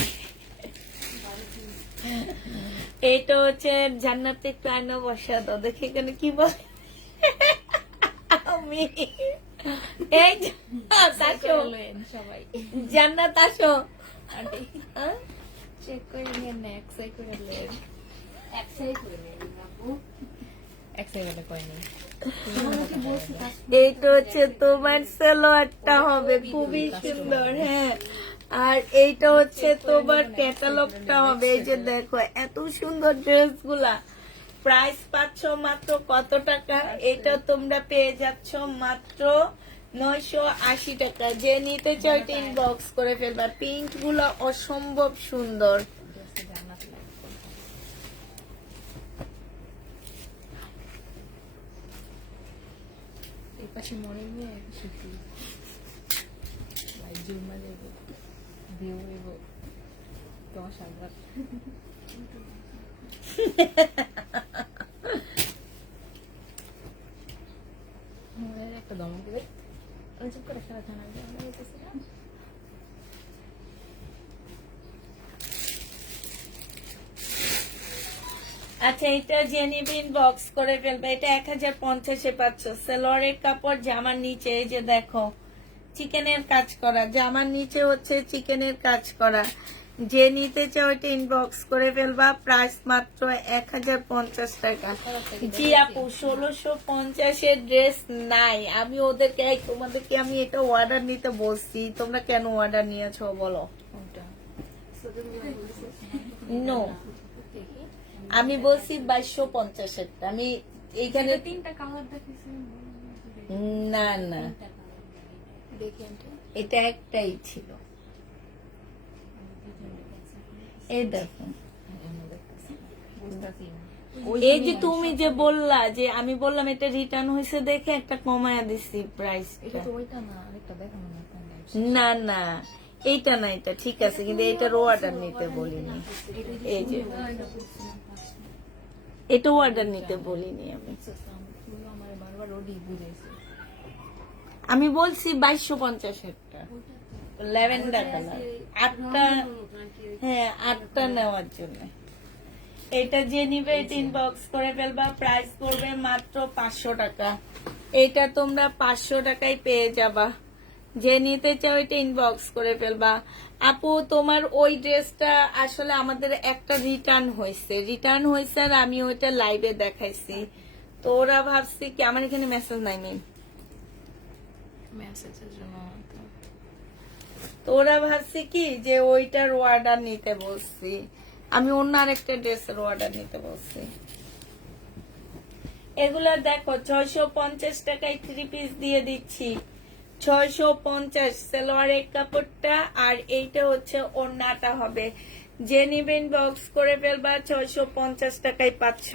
এইটা হচ্ছে জান্নাতে প্রাণ বসা দাও। দেখি এখানে কি বলে আমি। এই আসো সবাই জান্নাত, আসো। আন্টি হ্যাঁ? চেক করে নিয়ে না এক্সাই করে লেন এক্সাই বলে কয়নি এইটা হচ্ছে তোমার সালোয়ারটা হবে, খুবই সুন্দর। হ্যাঁ, আর এইটা হচ্ছে তোমার ক্যাটালগটা হবে। এই যে দেখো এত সুন্দর ড্রেস গুলা। প্রাইস পাচ্ছ মাত্র কত টাকা? এটা তোমরা পেয়ে যাচ্ছ মাত্র 980 টাকা। যে নিতে চাও এটা ইনবক্স করে ফেলবা। প্রিন্ট গুলো অসম্ভব সুন্দর। জান্নাত লাইক করবে এই পাশে মনে নিয়ে শুধু লাইক জুমা দেব ভিউ দেব তোমার সামনে একটা দমক দেবে চুপ করে খেলা জানা যায়। আচ্ছা, এটা জেনিবিন বক্স করে ফেলবে। এটা 1050-এ পাচ্ছ। সালোয়ারের কাপড়, জামার নিচে এই যে দেখো চিকেনের কাজ করা, জামার নিচে হচ্ছে চিকেনের কাজ করা। যে নিতে চাও এটা ইনবক্স করে ফেলবা। প্রাইস মাত্র 1050 টাকা। জি আপু, 1650-এর ড্রেস নাই। আমি ওদেরকে, তোমাদেরকে আমি এটা অর্ডার নিতে বলছি, তোমরা কেন অর্ডার নিয়েছো বলো? নো, আমি বলছি 2250-এরটা। আমি এইখানে তিনটা কালার দেখেছি না না, দেখি আন্টি এটা একটাই ছিল। এই দেখো, এই যে তুমি যে বললা যে আমি বললাম এটা রিটার্ন হয়েছে দেখে একটা কমায়া দিছি প্রাইস। এটা তো ওইটা না আরেকটা দেখানো না না না, এইটা না, এটা ঠিক আছে, কিন্তু এটা অর্ডার নিতে বলিনি। এই যে এটা অর্ডার নিতে বলিনি আমি। আমার বারবার ওডি বুঝেছি আমি বলছি 2250-এরটা ল্যাভেন্ডার কালার, 8টা। হ্যাঁ, 8টা নেওয়ার জন্য। এটা যে নিবে এটা ইনবক্স করে ফেলবা। প্রাইস পড়বে মাত্র 500 টাকা। এটা তোমরা 500 টাকায় পেয়ে যাবা। যে নিতে চাও এটা ইনবক্স করে ফেলবা। আপু, তোমার ওই ড্রেসটা আসলে আমাদের একটা রিটার্ন হয়েছে, আর আমি ওইটা লাইভে দেখাইছি। তো ওরা ভাবছি কি, আমার এখানে মেসেজ নাই মেয়ে, মেসেজের জন্য তো ওরা ভাবছি কি যে ওইটার অর্ডার নিতে বলছি, আমি অন্য আরেকটা ড্রেসের অর্ডার নিতে বলছি। এগুলা দেখো 650 টাকায় 3 পিস দিয়ে দিচ্ছি। 650 সালোয়ারের কাপড়টা, আর এইটা হচ্ছে ওড়নাটা হবে। যে নিবেন বক্স করে ফেলবা। 650 টাকায় পাচ্ছ।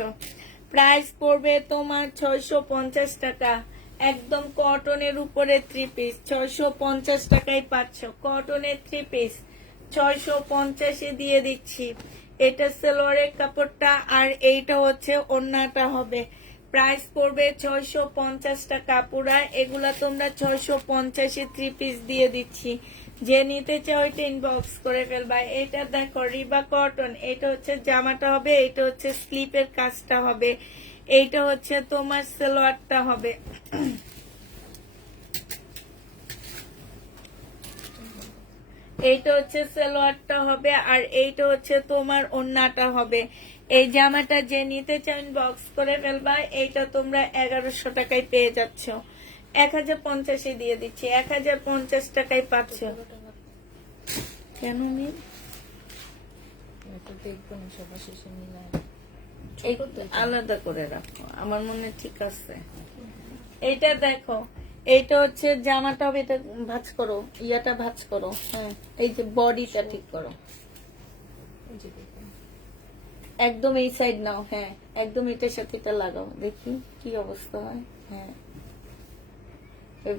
প্রাইস পড়বে তোমার 650 টাকা। একদম কটনের উপরে 3 পিস 650 টাকায় পাচ্ছ। কটনের 3 পিস 650-এ দিয়ে দিচ্ছি। এটা সালোয়ারের কাপড়টা, আর এইটা হচ্ছে ওড়নাটা হবে। প্রাইস পড়বে 650 টাকা পুরা। এগুলা তোমরা 650-এ 3 পিস দিয়ে দিচ্ছি। যে নিতে চাও এটা ইনবক্স করে ফেলবা। এটা দেখো রিবা কটন, এটা হচ্ছে জামাটা হবে, এটা হচ্ছে স্লিপের কাজটা হবে, এইটা হচ্ছে তোমার সালোয়ারটা হবে। এইটা হচ্ছে সালোয়ারটা হবে, আর এইটা হচ্ছে তোমার ওড়নাটা হবে। এই জামাটা যে নিতে চান বক্স করে ফেলবা। এইটা তোমরা 1100 টাকায় পেয়ে যাচ্ছ। 1050-এ দিয়ে দিচ্ছি। 1050 টাকায় পাচ্ছ। কেন মেয়ে দেখবো না সবার শেষে মিলায় আলাদা করে রাখো, আমার মনে ঠিক আছে। এইটা দেখো, এইটা হচ্ছে জামাটা হবে, এটা ভাঁজ করো, ইয়াটা ভাঁজ করো। হ্যাঁ, এই যে বডিটা ঠিক করো। এই যে দেখুন একদম এই সাইড নাও, হ্যাঁ একদম এটার সাথে এটা লাগাও, দেখি কি অবস্থা হয়। হ্যাঁ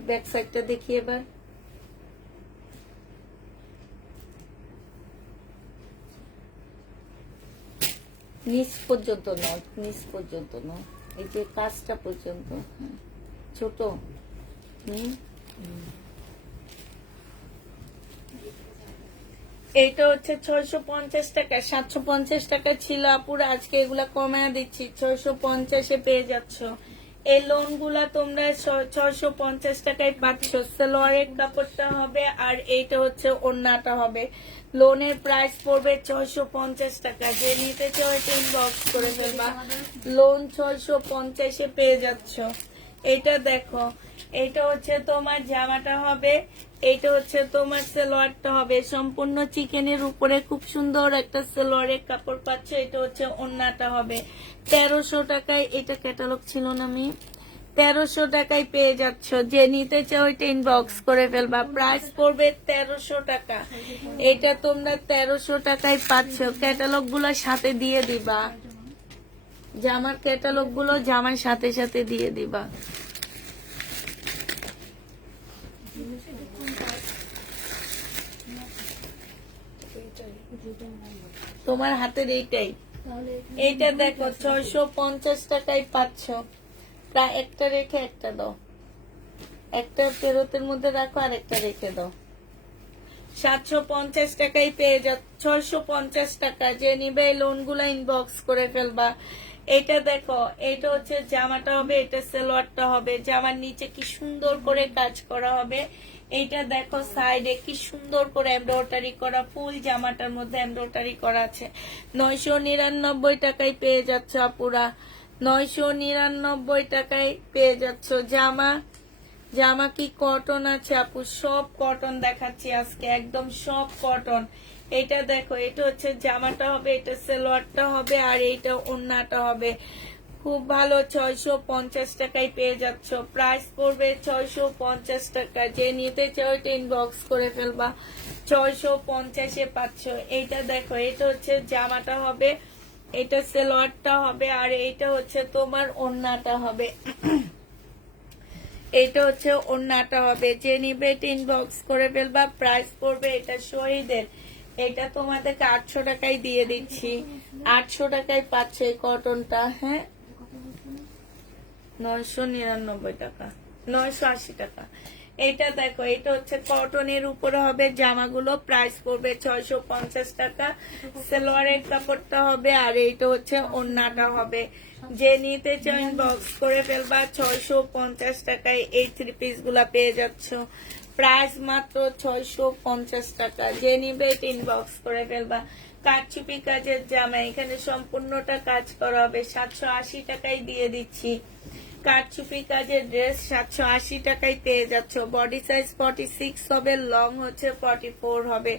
ব্যাক সাইডটা দেখি এবার। নিচ পর্যন্ত নাও, নিচ পর্যন্ত নাও, এই যে কাজটা পর্যন্ত। হ্যাঁ ছোট। এইটা হচ্ছে 650 টাকা, 750 টাকা ছিল আপুরা, আজকে এগুলা কমায় দিচ্ছি, 650-এ পেয়ে যাচ্ছ। এই লোন গুলা তোমরা 650 টাকায় পাচ্ছ। সালোয়ারের কাপড়টা হবে আর এইটা হচ্ছে ওড়নাটা হবে। লোনের প্রাইস পড়বে 650 টাকা। যে নিতে চাও এটা ইনবক্স করে ফেলবা। লোন 650-এ পেয়ে যাচ্ছ। এটা দেখো, এটা হচ্ছে তোমার জামাটা হবে, এটা হচ্ছে তোমার সালোয়ারটা হবে। সম্পূর্ণ চিকেনের উপরে খুব সুন্দর একটা সালোয়ারের কাপড় পাচ্ছ। এটা হচ্ছে ওড়নাটা হবে। 1300 টাকায়, এটা ক্যাটালগ ছিল না, আমি 1300 টাকায় পেয়ে যাচ্ছ। যে নিতে চাও এটা ইনবক্স করে ফেলবা। প্রাইস পড়বে 1300 টাকা। এটা তোমরা 1300 টাকায় পাচ্ছ। ক্যাটালগ গুলো সাথে দিয়ে দিবা, জামার ক্যাটালগ গুলো জামার সাথে সাথে দিয়ে দিবা। তোমার হাতের এইটাই, এইটা দেখো 650 টাকায় পাচ্ছ। প্রায় একটা রেখে একটা দাও, একটা ফেরতের মধ্যে রাখো আর একটা রেখে দাও। 750 টাকায় পেয়ে যাও। 650 টাকা। যে নিবে এই লোন গুলা ইনবক্স করে ফেলবা। এটা দেখো, এটা হচ্ছে জামাটা হবে, এটা সালোয়ারটা হবে। জামার নিচে কি সুন্দর করে কাজ করা হবে। এইটা দেখো সাইডে কি সুন্দর করে এমব্রয়ডারি করা, ফুল জামাটার মধ্যে এমব্রয়ডারি করা আছে। 999 টাকায় পেয়ে যাচ্ছ আপুরা, 999 টাকায় পেয়ে যাচ্ছ। জামা কি কটন আছে আপু? সব কটন দেখাচ্ছি আজকে, একদম সব কটন। এটা দেখো, এটা হচ্ছে জামাটা হবে, এটা সালোয়ারটা হবে আর এইটা ওড়নাটা হবে। খুব ভালো, 650 টাকায় পেয়ে যাচ্ছ। প্রাইস পড়বে 650 টাকা। যে নিতে চাও এটা ইনবক্স করে ফেলবা। 650-এ পাচ্ছ। এইটা দেখো, এটা হচ্ছে জামাটা হবে, এটা সালোয়ারটা হবে আর এইটা হচ্ছে তোমার ওড়নাটা হবে। এটা হচ্ছে ওড়নাটা হবে। যে নিবে এটা ইনবক্স করে ফেলবা। প্রাইস পড়বে, এটা শহীদের, এটা তোমাদেরকে 800 টাকায় দিয়ে দিচ্ছি। 800 টাকায় পাচ্ছে এই কটনটা। হ্যাঁ 999 টাকা, 980 টাকা। এটা দেখো, এটা হচ্ছে কটনের উপরে হবে জামাগুলো। প্রাইস পড়বে 650 টাকা। সালোয়ারের কাপড়টা হবে আর এইটা হচ্ছে ওড়নাটা হবে। যে নিতে চাও ইনবক্স করে ফেলবা। 650 টাকায় এই 3 পিস গুলা পেয়ে যাচ্ছ। প্রাইস মাত্র 650 টাকা। যে নিবে এটা ইনবক্স করে ফেলবা। কারচুপি কাজের জামা, এখানে সম্পূর্ণটা কাজ করা হবে। 780 টাকায় দিয়ে দিচ্ছি। কারচুপি কাজের ড্রেস 780 টাকায় পেয়ে যাচ্ছ। বডি সাইজ 46 হবে, লং হচ্ছে 44 হবে।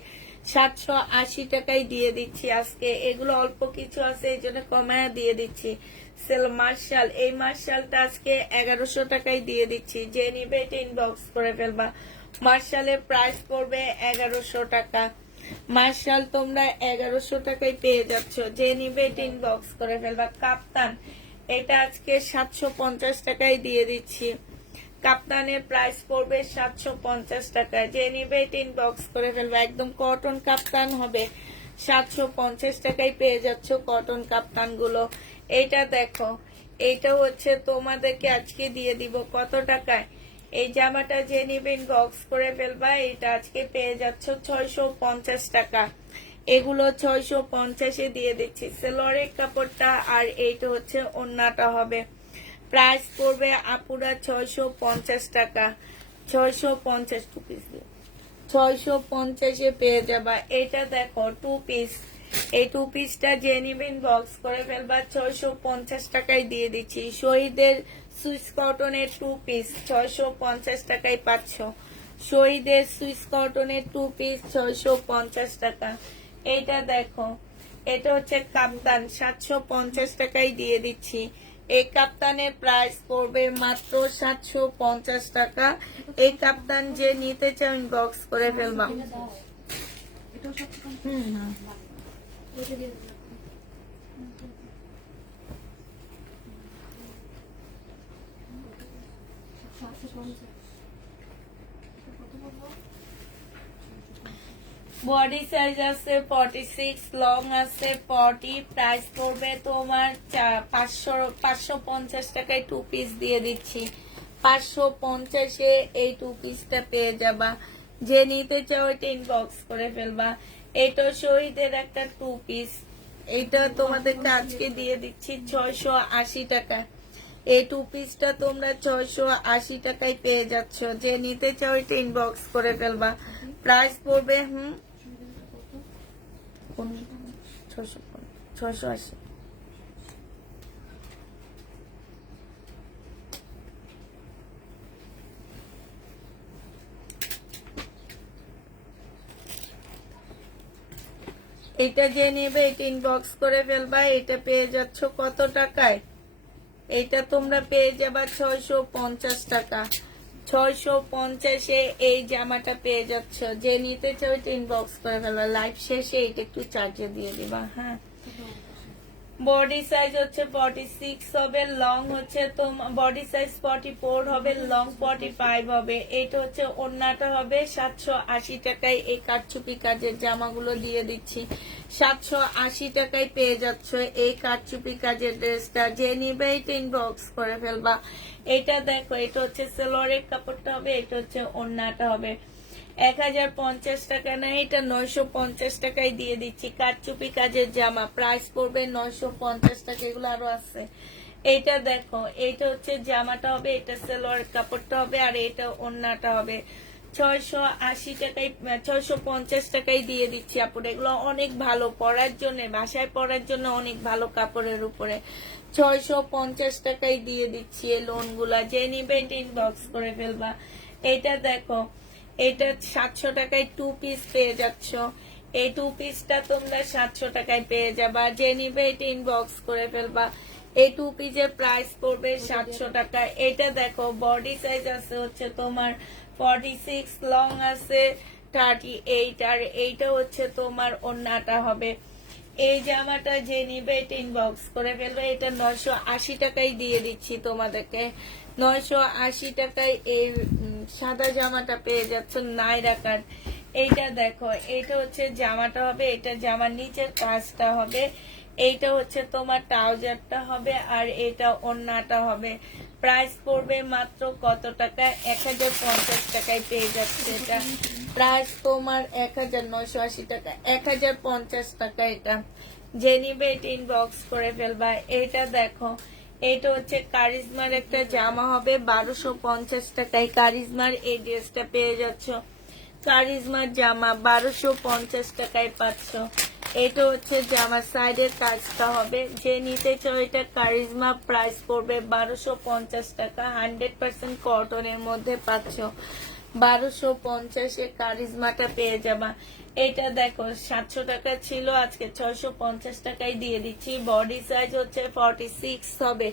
780 টাকায় দিয়ে দিচ্ছি আজকে। এগুলো অল্প কিছু আছে, এই জন্য কমায়া দিয়ে দিচ্ছি। সেল মার্শাল, এই মার্শালটা আজকে 1100 টাকায় দিয়ে দিচ্ছি। যে নিবে এটা ইনবক্স করে ফেলবা। মার্শালের প্রাইস পড়বে 1100 টাকা। মার্শাল তোমরা 1100 টাকায় পেয়ে যাচ্ছ। যে নিবে এটা ইনবক্স করে ফেলবা। কাপ্তান, এটা আজকে 750 টাকায় দিয়ে দিচ্ছি। কাপ্তানের প্রাইস পড়বে 750 টাকা। যে নিবে এটা ইনবক্স করে ফেলবা। একদম কটন কাপ্তান হবে। 750 টাকায় পেয়ে যাচ্ছ কটন কাপ্তান গুলো। এইটা দেখো, এইটা হচ্ছে তোমাদেরকে আজকে দিয়ে দিব কত টাকায়? এই জামাটা যে নিবে ইনবক্স করে ফেলবা। এটা আজকে পেয়ে যাচ্ছ 650 টাকা। এগুলো 650-এ দিয়ে দিচ্ছি। সালোয়ারের কাপড়টা আর এইটা হচ্ছে ওড়নাটা হবে। প্রাইস পড়বে আপুরা 650 টাকা। 650 টু পিস, 650-এ পেয়ে যাবা। এটা দেখো 2 পিস, এই 2 পিসটা যে নিবেন বক্স করে ফেলবা। 650 টাকায় দিয়ে দিচ্ছি। শহীদের সুইস কটনের 2 পিস 650 টাকায় পাচ্ছ। শহীদের সুইস কটনের 2 পিস 650 টাকা। এইটা দেখো, এটা হচ্ছে কাপ্তান, 750 টাকায় দিয়ে দিচ্ছি। এই কাপ্তানের প্রাইস পড়বে মাত্র 750 টাকা। এই কাপ্তান যে নিতে চাও ইনবক্স করে ফেলবা। বডি সাইজ আছে 46, লং আছে 40, প্রাইস পড়বে তোমার 550 টাকায় 2 পিস দিয়ে দিচ্ছি। 550-এ এই 2 পিসটা পেয়ে যাবা। যে নিতে চাও এটা ইনবক্স করে ফেলবা। এটা শহীদের একটা 2 পিস, এটা তোমাদেরকে আজকে দিয়ে দিচ্ছি 680 টাকা। এই 2 পিসটা তোমরা 680 টাকায় পেয়ে যাচ্ছ। যে নিতে চাও এটা ইনবক্স করে ফেলবা। প্রাইস পড়বে 680। এটা যে নেবে এটা ইনবক্স করে ফেলবা। এটা পেয়ে যাচ্ছ কত টাকায়? এটা তোমরা পেয়ে যাবা 650 টাকা। 650-এ এই জামাটা পেয়ে যাচ্ছ। যে নিতে চাও এটা ইনবক্স করে ফেলবা। লাইভ শেষে এটা একটু চার্জে দিয়ে দিবা। হ্যাঁ, বডি সাইজ হচ্ছে 46 হবে, লং হচ্ছে তোমার বডি সাইজ 44 হবে, লং 45 হবে। এটা হচ্ছে ওড়নাটা হবে 780 টাকায়। এই কারচুপি কাজের জামাগুলো দিয়ে দিচ্ছি 780 টাকায় পেয়ে যাচ্ছ এই কারচুপি কাজের ড্রেসটা। যে নিবে এটা ইনবক্স করে ফেলবা। এটা দেখো, এটা হচ্ছে সালোয়ারের কাপড়টা হবে, এটা হচ্ছে ওড়নাটা হবে। 1050 টাকা না, এটা 950 টাকায় দিয়ে দিচ্ছি। কারচুপি কাজের জামা, প্রাইস পড়বে 950 টাকা। এগুলো আরো আছে। এইটা দেখো, এইটা হচ্ছে জামাটা হবে, এটা সালোয়ার কাপড়টা হবে, আর এটা ওড়নাটা হবে। 680 টাকায় 650 টাকায় দিয়ে দিচ্ছি আপুরে। এগুলো অনেক ভালো পরার জন্য, বাসায় পরার জন্য অনেক ভালো কাপড়ের উপরে। 650 টাকায় দিয়ে দিচ্ছি এই লোনগুলা। যে নিবে এটা ইনবক্স করে ফেলবা। এটা দেখো, এটা 700 টাকায় 2 পিস পেয়ে যাচ্ছ। এই 2 পিসটা তোমরা 700 টাকায় পেয়ে যাবা। যে নিবে এটা ইনবক্স করে ফেলবা। এই 2 পিসের প্রাইস পড়বে 700 টাকা। এটা দেখো, বডি সাইজ আছে হচ্ছে তোমার 46, লং আছে 38, আর এইটা হচ্ছে তোমার ওড়নাটা হবে। এই জামাটা যে নিবে এটা ইনবক্স করে ফেলবে। এটা 980 টাকায় দিয়ে দিচ্ছি তোমাদেরকে। 980 টাকায় এই সাদা জামাটা পেয়ে যাচ্ছ নাইরা কাট। এইটা দেখো, এইটা হচ্ছে জামাটা হবে, এটা জামার নিচের কাজটা হবে, এইটা হচ্ছে তোমার ট্রাউজারটা হবে, আর এটা ওড়নাটা হবে। প্রাইস পড়বে মাত্র কত টাকা? 1050 টাকায় পেয়ে যাচ্ছে এটা। প্রাইস তোমার 1980 টাকা, 1050 টাকা এটা। যে নিবে এটা ইনবক্স করে ফেলবা। এটা দেখো, এটা হচ্ছে কারিজমার একটা জামা হবে 1250 টাকায়। কারিজমার এই ড্রেসটা পেয়ে যাচ্ছ। কারিজমার জামা 1250 টাকায় পাচ্ছ। এটা হচ্ছে জামার সাইডের কাজটা হবে। যে নিতে চাও এটা কারিজমা, প্রাইস পড়বে 1250 টাকা। 100% কটনের মধ্যে পাচ্ছ। 1250-এ কারিজমাটা পেয়ে যাবা। এটা দেখো, 700 টাকা ছিল, আজকে 650 টাকায় দিয়ে দিচ্ছি। বডি সাইজ হচ্ছে 46 হবে,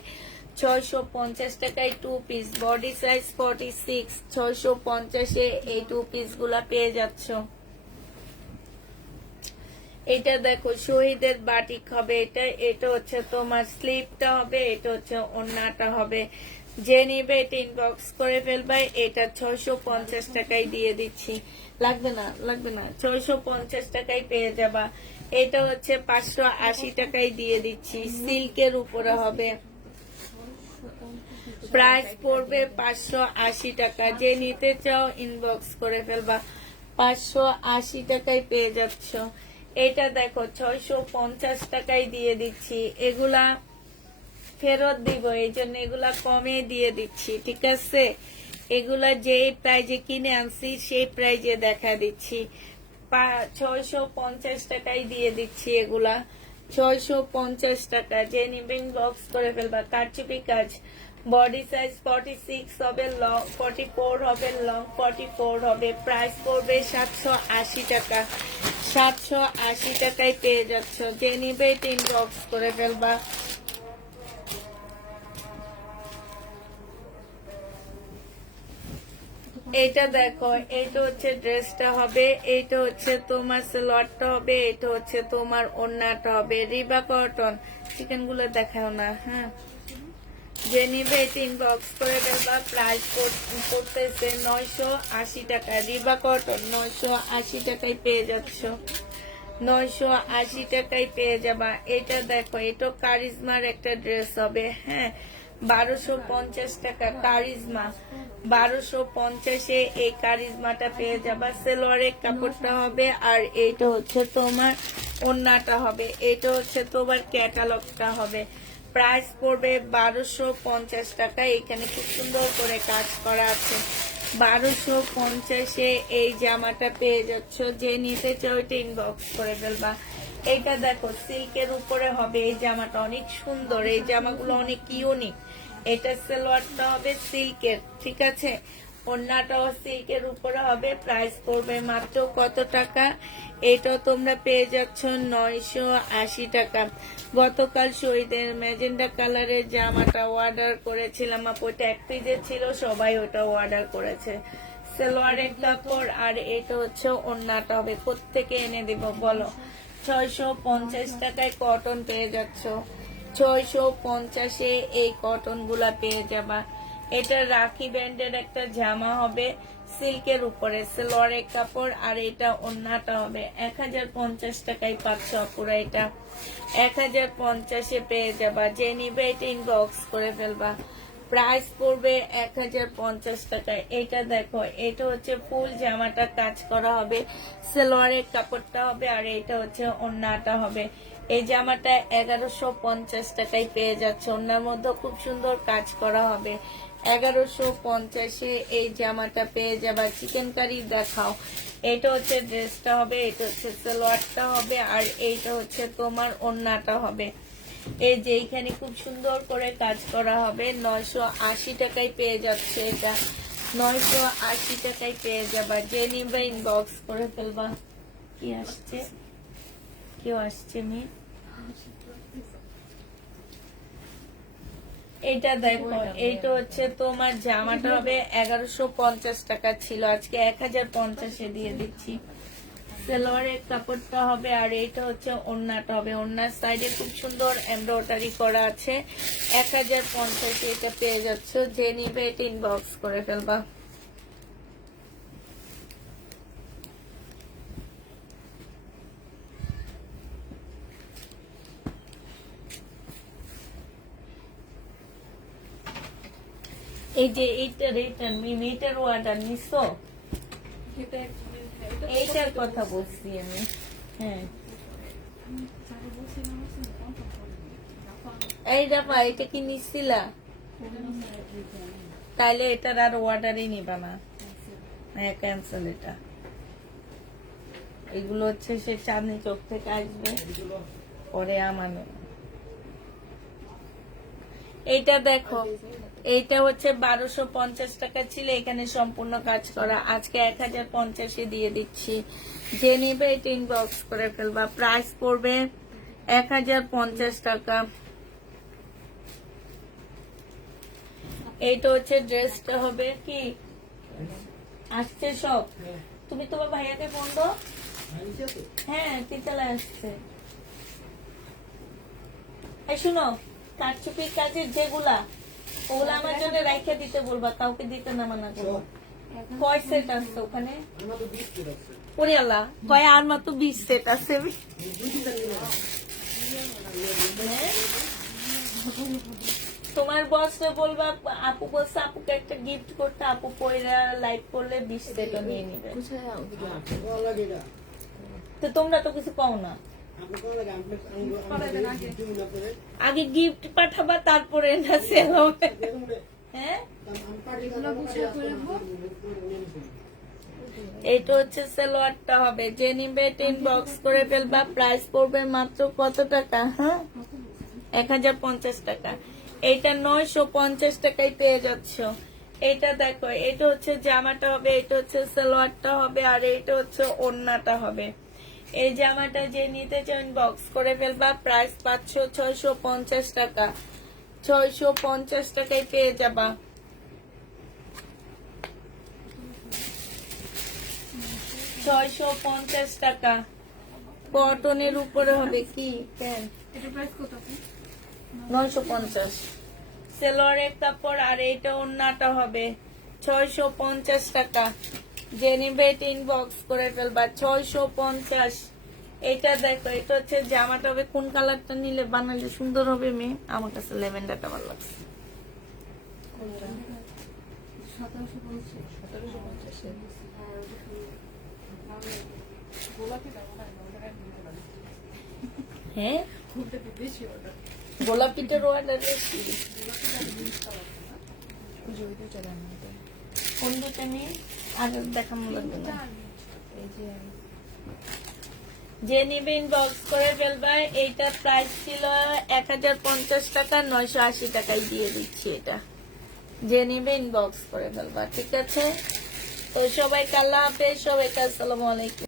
650 টাকায় 2 পিস। বডি সাইজ 46, 650-এ এই 2 পিস গুলা পেয়ে যাচ্ছ। এটা দেখো, শহীদের বাটিক হবে এটা। এটা হচ্ছে তোমার স্লিপটা হবে, এটা হচ্ছে ওড়নাটা হবে। যে নিবে এটা ইনবক্স করে ফেলবে। এটা 650 টাকায় দিয়ে দিচ্ছি। লাগবে না, লাগবে না, 650 টাকায় পেয়ে যাবা। এটা হচ্ছে 580 টাকায় দিয়ে দিচ্ছি। সিল্কের উপরে হবে, প্রাইস পড়বে 580 টাকা। যে নিতে চাও ইনবক্স করে ফেলবা। 580 টাকায় পেয়ে যাচ্ছ। এটা দেখো, 650 টাকায় দিয়ে দিচ্ছি। এগুলা ফেরত দিব, এই জন্য এগুলা কমে দিয়ে দিচ্ছি, ঠিক আছে? এগুলা যে প্রাইজে কিনে আনছি সেই প্রাইজে দেখা দিচ্ছি। 650 টাকায় দিয়ে দিচ্ছি এগুলা। 650 টাকা। যে নিবেন বক্স করে ফেলবা। কারচুপি কাজ, বডি সাইজ 46 হবে, লং 44 হবে, লং 44 হবে। প্রাইস পড়বে 780 টাকা। 780 টাকায় পেয়ে যাচ্ছ। যে নিবে এটা ইনবক্স করে ফেলবা। এইটা দেখো, এইটা হচ্ছে ড্রেসটা হবে, এইটা হচ্ছে তোমার সালোয়ারটা হবে, এটা হচ্ছে তোমার ওড়নাটা হবে। রিবা কটন, চিকেন গুলো দেখাও না। হ্যাঁ, যে নিবে এটা ইনবক্স করে দেবা। প্রাইস পড়তেছে 980 টাকা। রিবা কটন 980 টাকায় পেয়ে যাচ্ছ, 980 টাকায় পেয়ে যাবা। এটা দেখো, এটা কারিজমার একটা ড্রেস হবে। হ্যাঁ, 1250 টাকা কারিজমা, 1250-এ এই কারিজমাটা পেয়ে যাবা। সেলোয়ারের কাপড়টা হবে, আর এইটা হচ্ছে তোমার ওড়নাটা হবে, এটা হচ্ছে তোমার ক্যাটালগটা হবে। প্রাইস পড়বে 1250 টাকা। এখানে খুব সুন্দর করে কাজ করা আছে। 1250-এ এই জামাটা পেয়ে যাচ্ছ। যে নিতে চাও ওইটা ইনবক্স করে ফেলবা। এটা দেখো, সিল্কের উপরে হবে এই জামাটা, অনেক সুন্দর। এই জামাগুলো অনেক ইউনিক। এটা সালোয়ারটা হবে সিল্কের, ঠিক আছে, ওড়নাটাও সিল্কের উপরে হবে। প্রাইস পড়বে মাত্র কত টাকা? এটা তোমরা পেয়ে যাচ্ছ 980 টাকা। গতকাল শহীদের ম্যাজেন্ডা কালারের জামাটা অর্ডার করেছিলাম, ওটা এক পেজে ছিল, সবাই ওটা অর্ডার করেছে। সালোয়ারের কাপড়, আর এটা হচ্ছে ওড়নাটা হবে। কোত্থেকে এনে দিব বলো? 650 টাকায় কটন পেয়ে যাচ্ছ, 650-এ এই কটন গুলা পেয়ে যাবা। এটা রাখি ব্যান্ডের একটা জামা হবে, সিল্কের উপরে, সালোয়ারের কাপড়, আর এটা ওড়নাটা হবে। 1050 টাকায় পাচ্ছ পুরো। এটা 1050-এ পেয়ে যাবা। যে নিবে এটা ইনবক্স করে ফেলবা। প্রাইস পড়বে 1050 টাকায়। এটা দেখো, এটা হচ্ছে ফুল জামাটা কাজ করা হবে, সালোয়ারের কাপড়টা হবে, আর এটা হচ্ছে ওড়নাটা হবে। এই জামাটা 1150 টাকায় পেয়ে যাচ্ছে। ওড়নার মধ্যে খুব সুন্দর কাজ করা হবে। 1150-এ এই জামাটা পেয়ে যাবা। চিকেন কারি দেখাও। এটা হচ্ছে ড্রেসটা হবে, এটা হচ্ছে সালোয়ারটা হবে, আর এইটা হচ্ছে তোমার ওড়নাটা হবে। এই যে এইখানে খুব সুন্দর করে কাজ করা হবে। 980 টাকায় পেয়ে যাচ্ছে। এটা 980 টাকায় পেয়ে যাবা। যে নিবে ইনবক্স করে ফেলবা। কি আসছে? কেউ আসছে মেয়ে? এটা দেখো, এইটা হচ্ছে তোমার জামাটা হবে 1150 টাকা ছিল, আজকে 1050-এ দিয়ে দিচ্ছি। সালোয়ারের কাপড়টা হবে, আর এইটা হচ্ছে ওড়নাটা হবে। ওড়নার সাইডে খুব সুন্দর এমব্রয়ডারি করা আছে। 1050-এ এটা পেয়ে যাচ্ছ। যে নিবে এটা ইনবক্স করে ফেলবা। এই যে এইটার মেয়েটার অর্ডার নিছো, এইটার কথা বলছি আমি। হ্যাঁ, এই দেখো, এটা কি নিছিলা? তাইলে এটার আর অর্ডারই নিবা না। হ্যাঁ, ক্যান্সেল। এটা এগুলো হচ্ছে সে চাঁদনি চোখ থেকে আসবে, পরে আমানো। এইটা দেখো, এইটা হচ্ছে 1250 টাকা ছিল, এখানে সম্পূর্ণ কাজ করা, আজকে 1050-এ দিয়ে দিচ্ছি। যে নিবে এটা ইনবক্স করে ফেলবা। প্রাইস পড়বে 1050 টাকা। এইটা হচ্ছে ড্রেসটা হবে। কি আসছে সব? তুমি তোমার ভাইয়াকে ফোন দাও। হ্যাঁ, তিনতলায় আসছে। এই শুনো, কারচুপির কাজের যেগুলা, ওগুলা আমার জন্য রাইখা দিতে বলবা, কাউকে দিতে না মানা করবো। কয় সেট আছে ওখানে? ওরে আল্লাহ, কয় আর মাত্র 20 সেট আছে। তোমার বসে বলবা, আপু বলছে আপুকে একটা গিফট করতে, আপু পয়রা লাইক করলে 20 সেট নিয়ে নিবে। তো তোমরা তো কিছু পাও না। আগে গিফট পাঠাবা, তারপরে না সেল হবে। হ্যাঁ, এইটা হচ্ছে সালোয়ারটা হবে। যে নিবে ইনবক্স করে ফেলবা। প্রাইস পড়বে মাত্র কত টাকা? হ্যাঁ, 1050 টাকা। এইটা 950 টাকায় পেয়ে যাচ্ছ। এইটা দেখো, এটা হচ্ছে জামাটা হবে, এটা হচ্ছে সালোয়ারটা হবে, আর এইটা হচ্ছে ওড়নাটা হবে। এই জামাটা যে নিতে চাও ইনবক্স করে ফেলবা। প্রাইস পাচ্ছ 650 টাকা। 650 টাকায় পেয়ে যাবা। 650 টাকা। কটনের উপরে হবে কি প্যান্ট, এটা প্রাইস কত আপু? 950। সেলোয়ারের কাপড় আর এটা ওন্নাটা হবে 650 টাকা। জেনিবেট ইনবক্স করে ফেলবা 650। এটা দেখো, এটা হচ্ছে জামাটা হবে, কোন কালারটা নিলে বানালে সুন্দর হবে মেয়ে? আমার কাছে লেভেন্ডারটা ভালো লাগছে। 1750 1750 হ্যাঁ, খুবটা বেশি অর্ডার। গোলাপিটার অর্ডার বেশি। ওই দুইটা দাম নিতে। কোন দুটা নিয়ে আগে দেখানো লাগবে না। এই যে যে নিবে ইনবক্স করে ফেলবা। এইটা প্রাইস ছিল 1050 টাকা, 980 টাকায় দিয়ে দিচ্ছি এটা। যে নিবে ইনবক্স করে ফেলবা, ঠিক আছে? তো সবাইকে আল্লাহ হাফেজ, সবাইকে আসসালামু আলাইকুম।